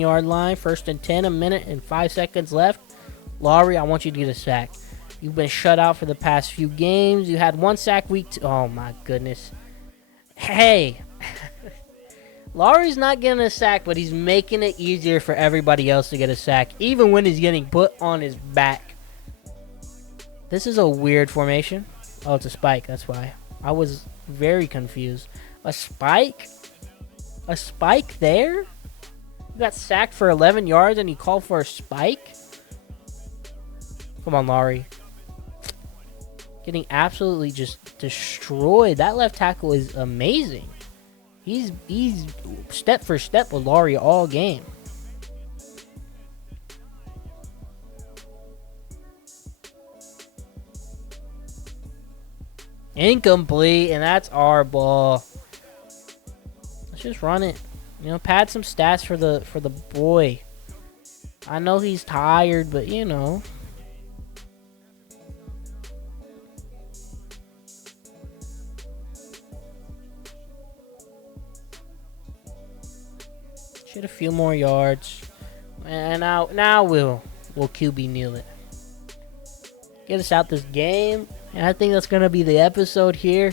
Yard line. 1st and 10. A minute and 5 seconds left. Laurie, I want you to get a sack. You've been shut out for the past few games. You had 1 sack week 2. Oh, my goodness. Hey. Laurie's not getting a sack, but he's making it easier for everybody else to get a sack, even when he's getting put on his back. This is a weird formation. Oh, it's a spike. That's why. I was very confused. A spike? A spike there? You got sacked for 11 yards and you called for a spike? Come on, Laurie. Getting absolutely just destroyed. That left tackle is amazing. He's step for step with Laurie all game. Incomplete, and that's our ball. Let's just run it. Pad some stats for the boy. I know he's tired, but Should a few more yards. And now we'll QB kneel it. get us out this game. And I think that's going to be the episode here.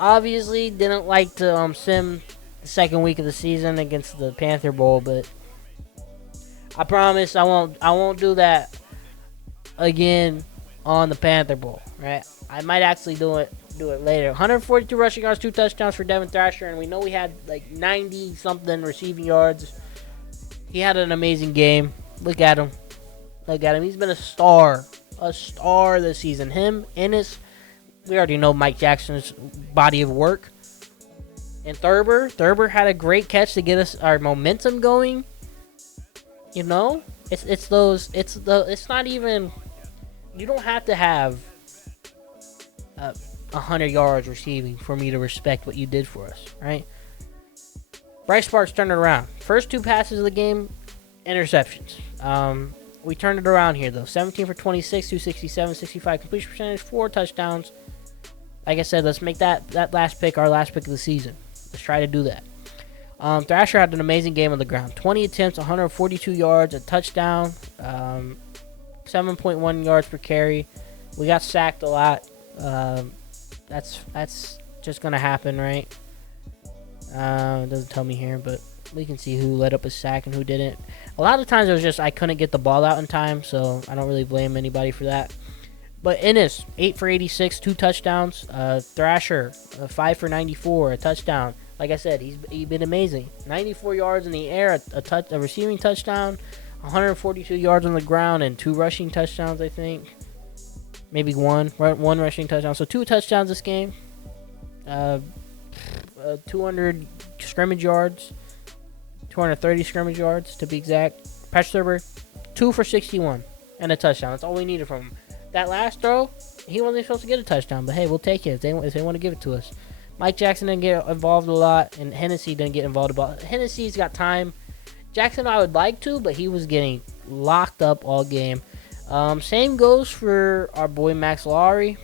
Obviously, didn't like to sim the second week of the season against the Panther Bowl, but I promise I won't do that again on the Panther Bowl, right? I might actually do it later. 142 rushing yards, 2 touchdowns for Devin Thrasher, and we know we had like 90 something receiving yards. He had an amazing game. Look at him. He's been a star this season. Him, Ennis, we already know Mike Jackson's body of work. And Thurber had a great catch to get us our momentum going. You know, it's not even, you don't have to have 100 yards receiving for me to respect what you did for us, right? Bryce Sparks turned it around. First 2 passes of the game, interceptions. We turned it around here, though. 17 for 26, 267, 65 completion percentage, 4 touchdowns. Like I said, let's make that last pick our last pick of the season. Let's try to do that. Thrasher had an amazing game on the ground. 20 attempts, 142 yards, a touchdown, 7.1 yards per carry. We got sacked a lot. That's just going to happen, right? It doesn't tell me here, but we can see who led up a sack and who didn't. A lot of times it was just I couldn't get the ball out in time, so I don't really blame anybody for that. But Ennis, 8 for 86, 2 touchdowns. Thrasher, 5 for 94, a touchdown. Like I said, he's been amazing. 94 yards in the air, a receiving touchdown, 142 yards on the ground, and 2 rushing touchdowns, I think. Maybe one rushing touchdown. So 2 touchdowns this game. 200 scrimmage yards. 230 scrimmage yards, to be exact. Patrick Thurber, 2 for 61, and a touchdown. That's all we needed from him. That last throw, he wasn't supposed to get a touchdown, but hey, we'll take it if they want to give it to us. Mike Jackson didn't get involved a lot, and Hennessy didn't get involved a lot. Hennessy's got time. Jackson, I would like to, but he was getting locked up all game. Same goes for our boy Max Lowry.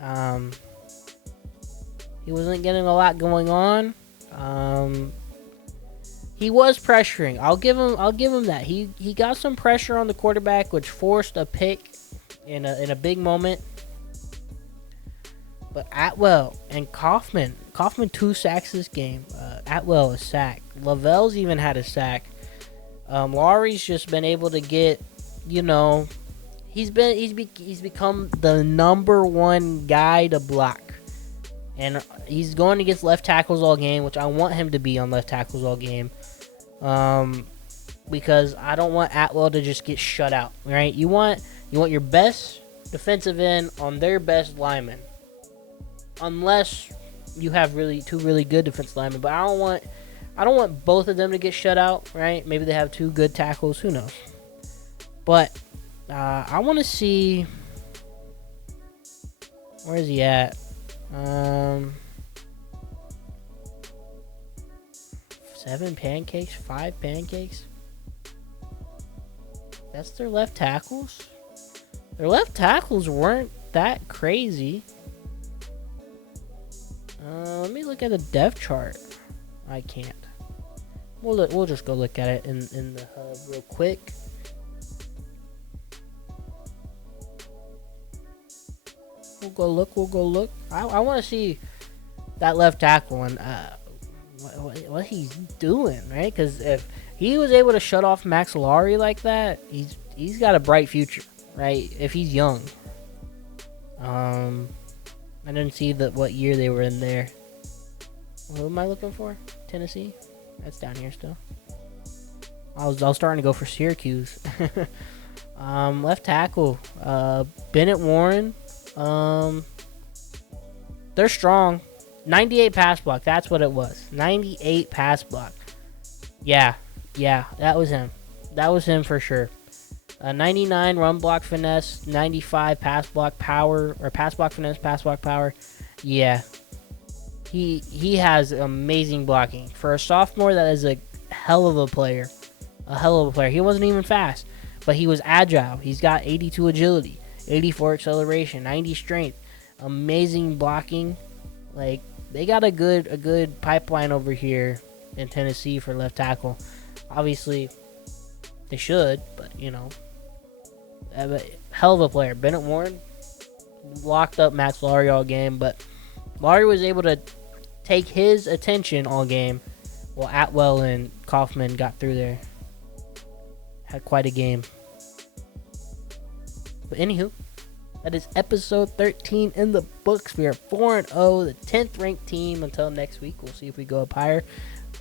He wasn't getting a lot going on. He was pressuring. I'll give him that. He got some pressure on the quarterback, which forced a pick in a big moment. But Atwell and Kaufman 2 sacks this game. Atwell a sack. Lavelle's even had a sack. Lowry's just been able to get, he's become the number 1 guy to block. And he's going against left tackles all game, which I want him to be on left tackles all game. Because I don't want Atwell to just get shut out, right? You want your best defensive end on their best lineman. Unless you have two really good defensive linemen, but I don't want both of them to get shut out, right? Maybe they have 2 good tackles, who knows? But I want to see, where is he at? 7 pancakes, 5 pancakes. That's their left tackles. Their left tackles weren't that crazy. Let me look at the depth chart. I can't. We'll just go look at it in the hub real quick. We'll go look. I want to see that left tackle and what he's doing, right? Because if he was able to shut off Max Lowry like that, he's got a bright future, right? If he's young. I didn't see what year they were in there. What am I looking for? Tennessee? That's down here still. I was starting to go for Syracuse. Left tackle. Bennett Warren. They're strong. 98 pass block. That's what it was. 98 pass block. Yeah, that was him. That was him for sure. 99 run block finesse, 95 pass block power, or pass block finesse, pass block power. Yeah. He has amazing blocking. For a sophomore, that is a hell of a player. He wasn't even fast, but he was agile. He's got 82 agility, 84 acceleration, 90 strength. Amazing blocking. Like, they got a good pipeline over here in Tennessee for left tackle. Obviously, they should, but but hell of a player. Bennett Warren locked up Max Laurie all game, but Laurie was able to take his attention all game while Atwell and Kaufman got through there. Had quite a game. But anywho, that is episode 13 in the books. We are 4-0, the 10th ranked team. Until next week, we'll see if we go up higher.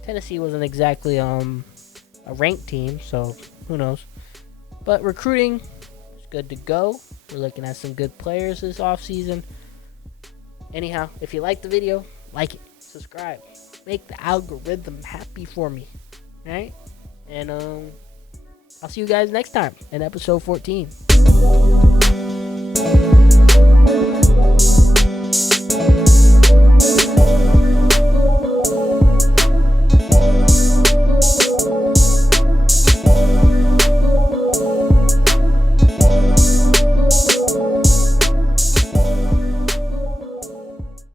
Tennessee wasn't exactly a ranked team, so who knows. But recruiting is good to go. We're looking at some good players this offseason. Anyhow, if you like the video, like it, subscribe, make the algorithm happy for me. Alright? And I'll see you guys next time in episode 14.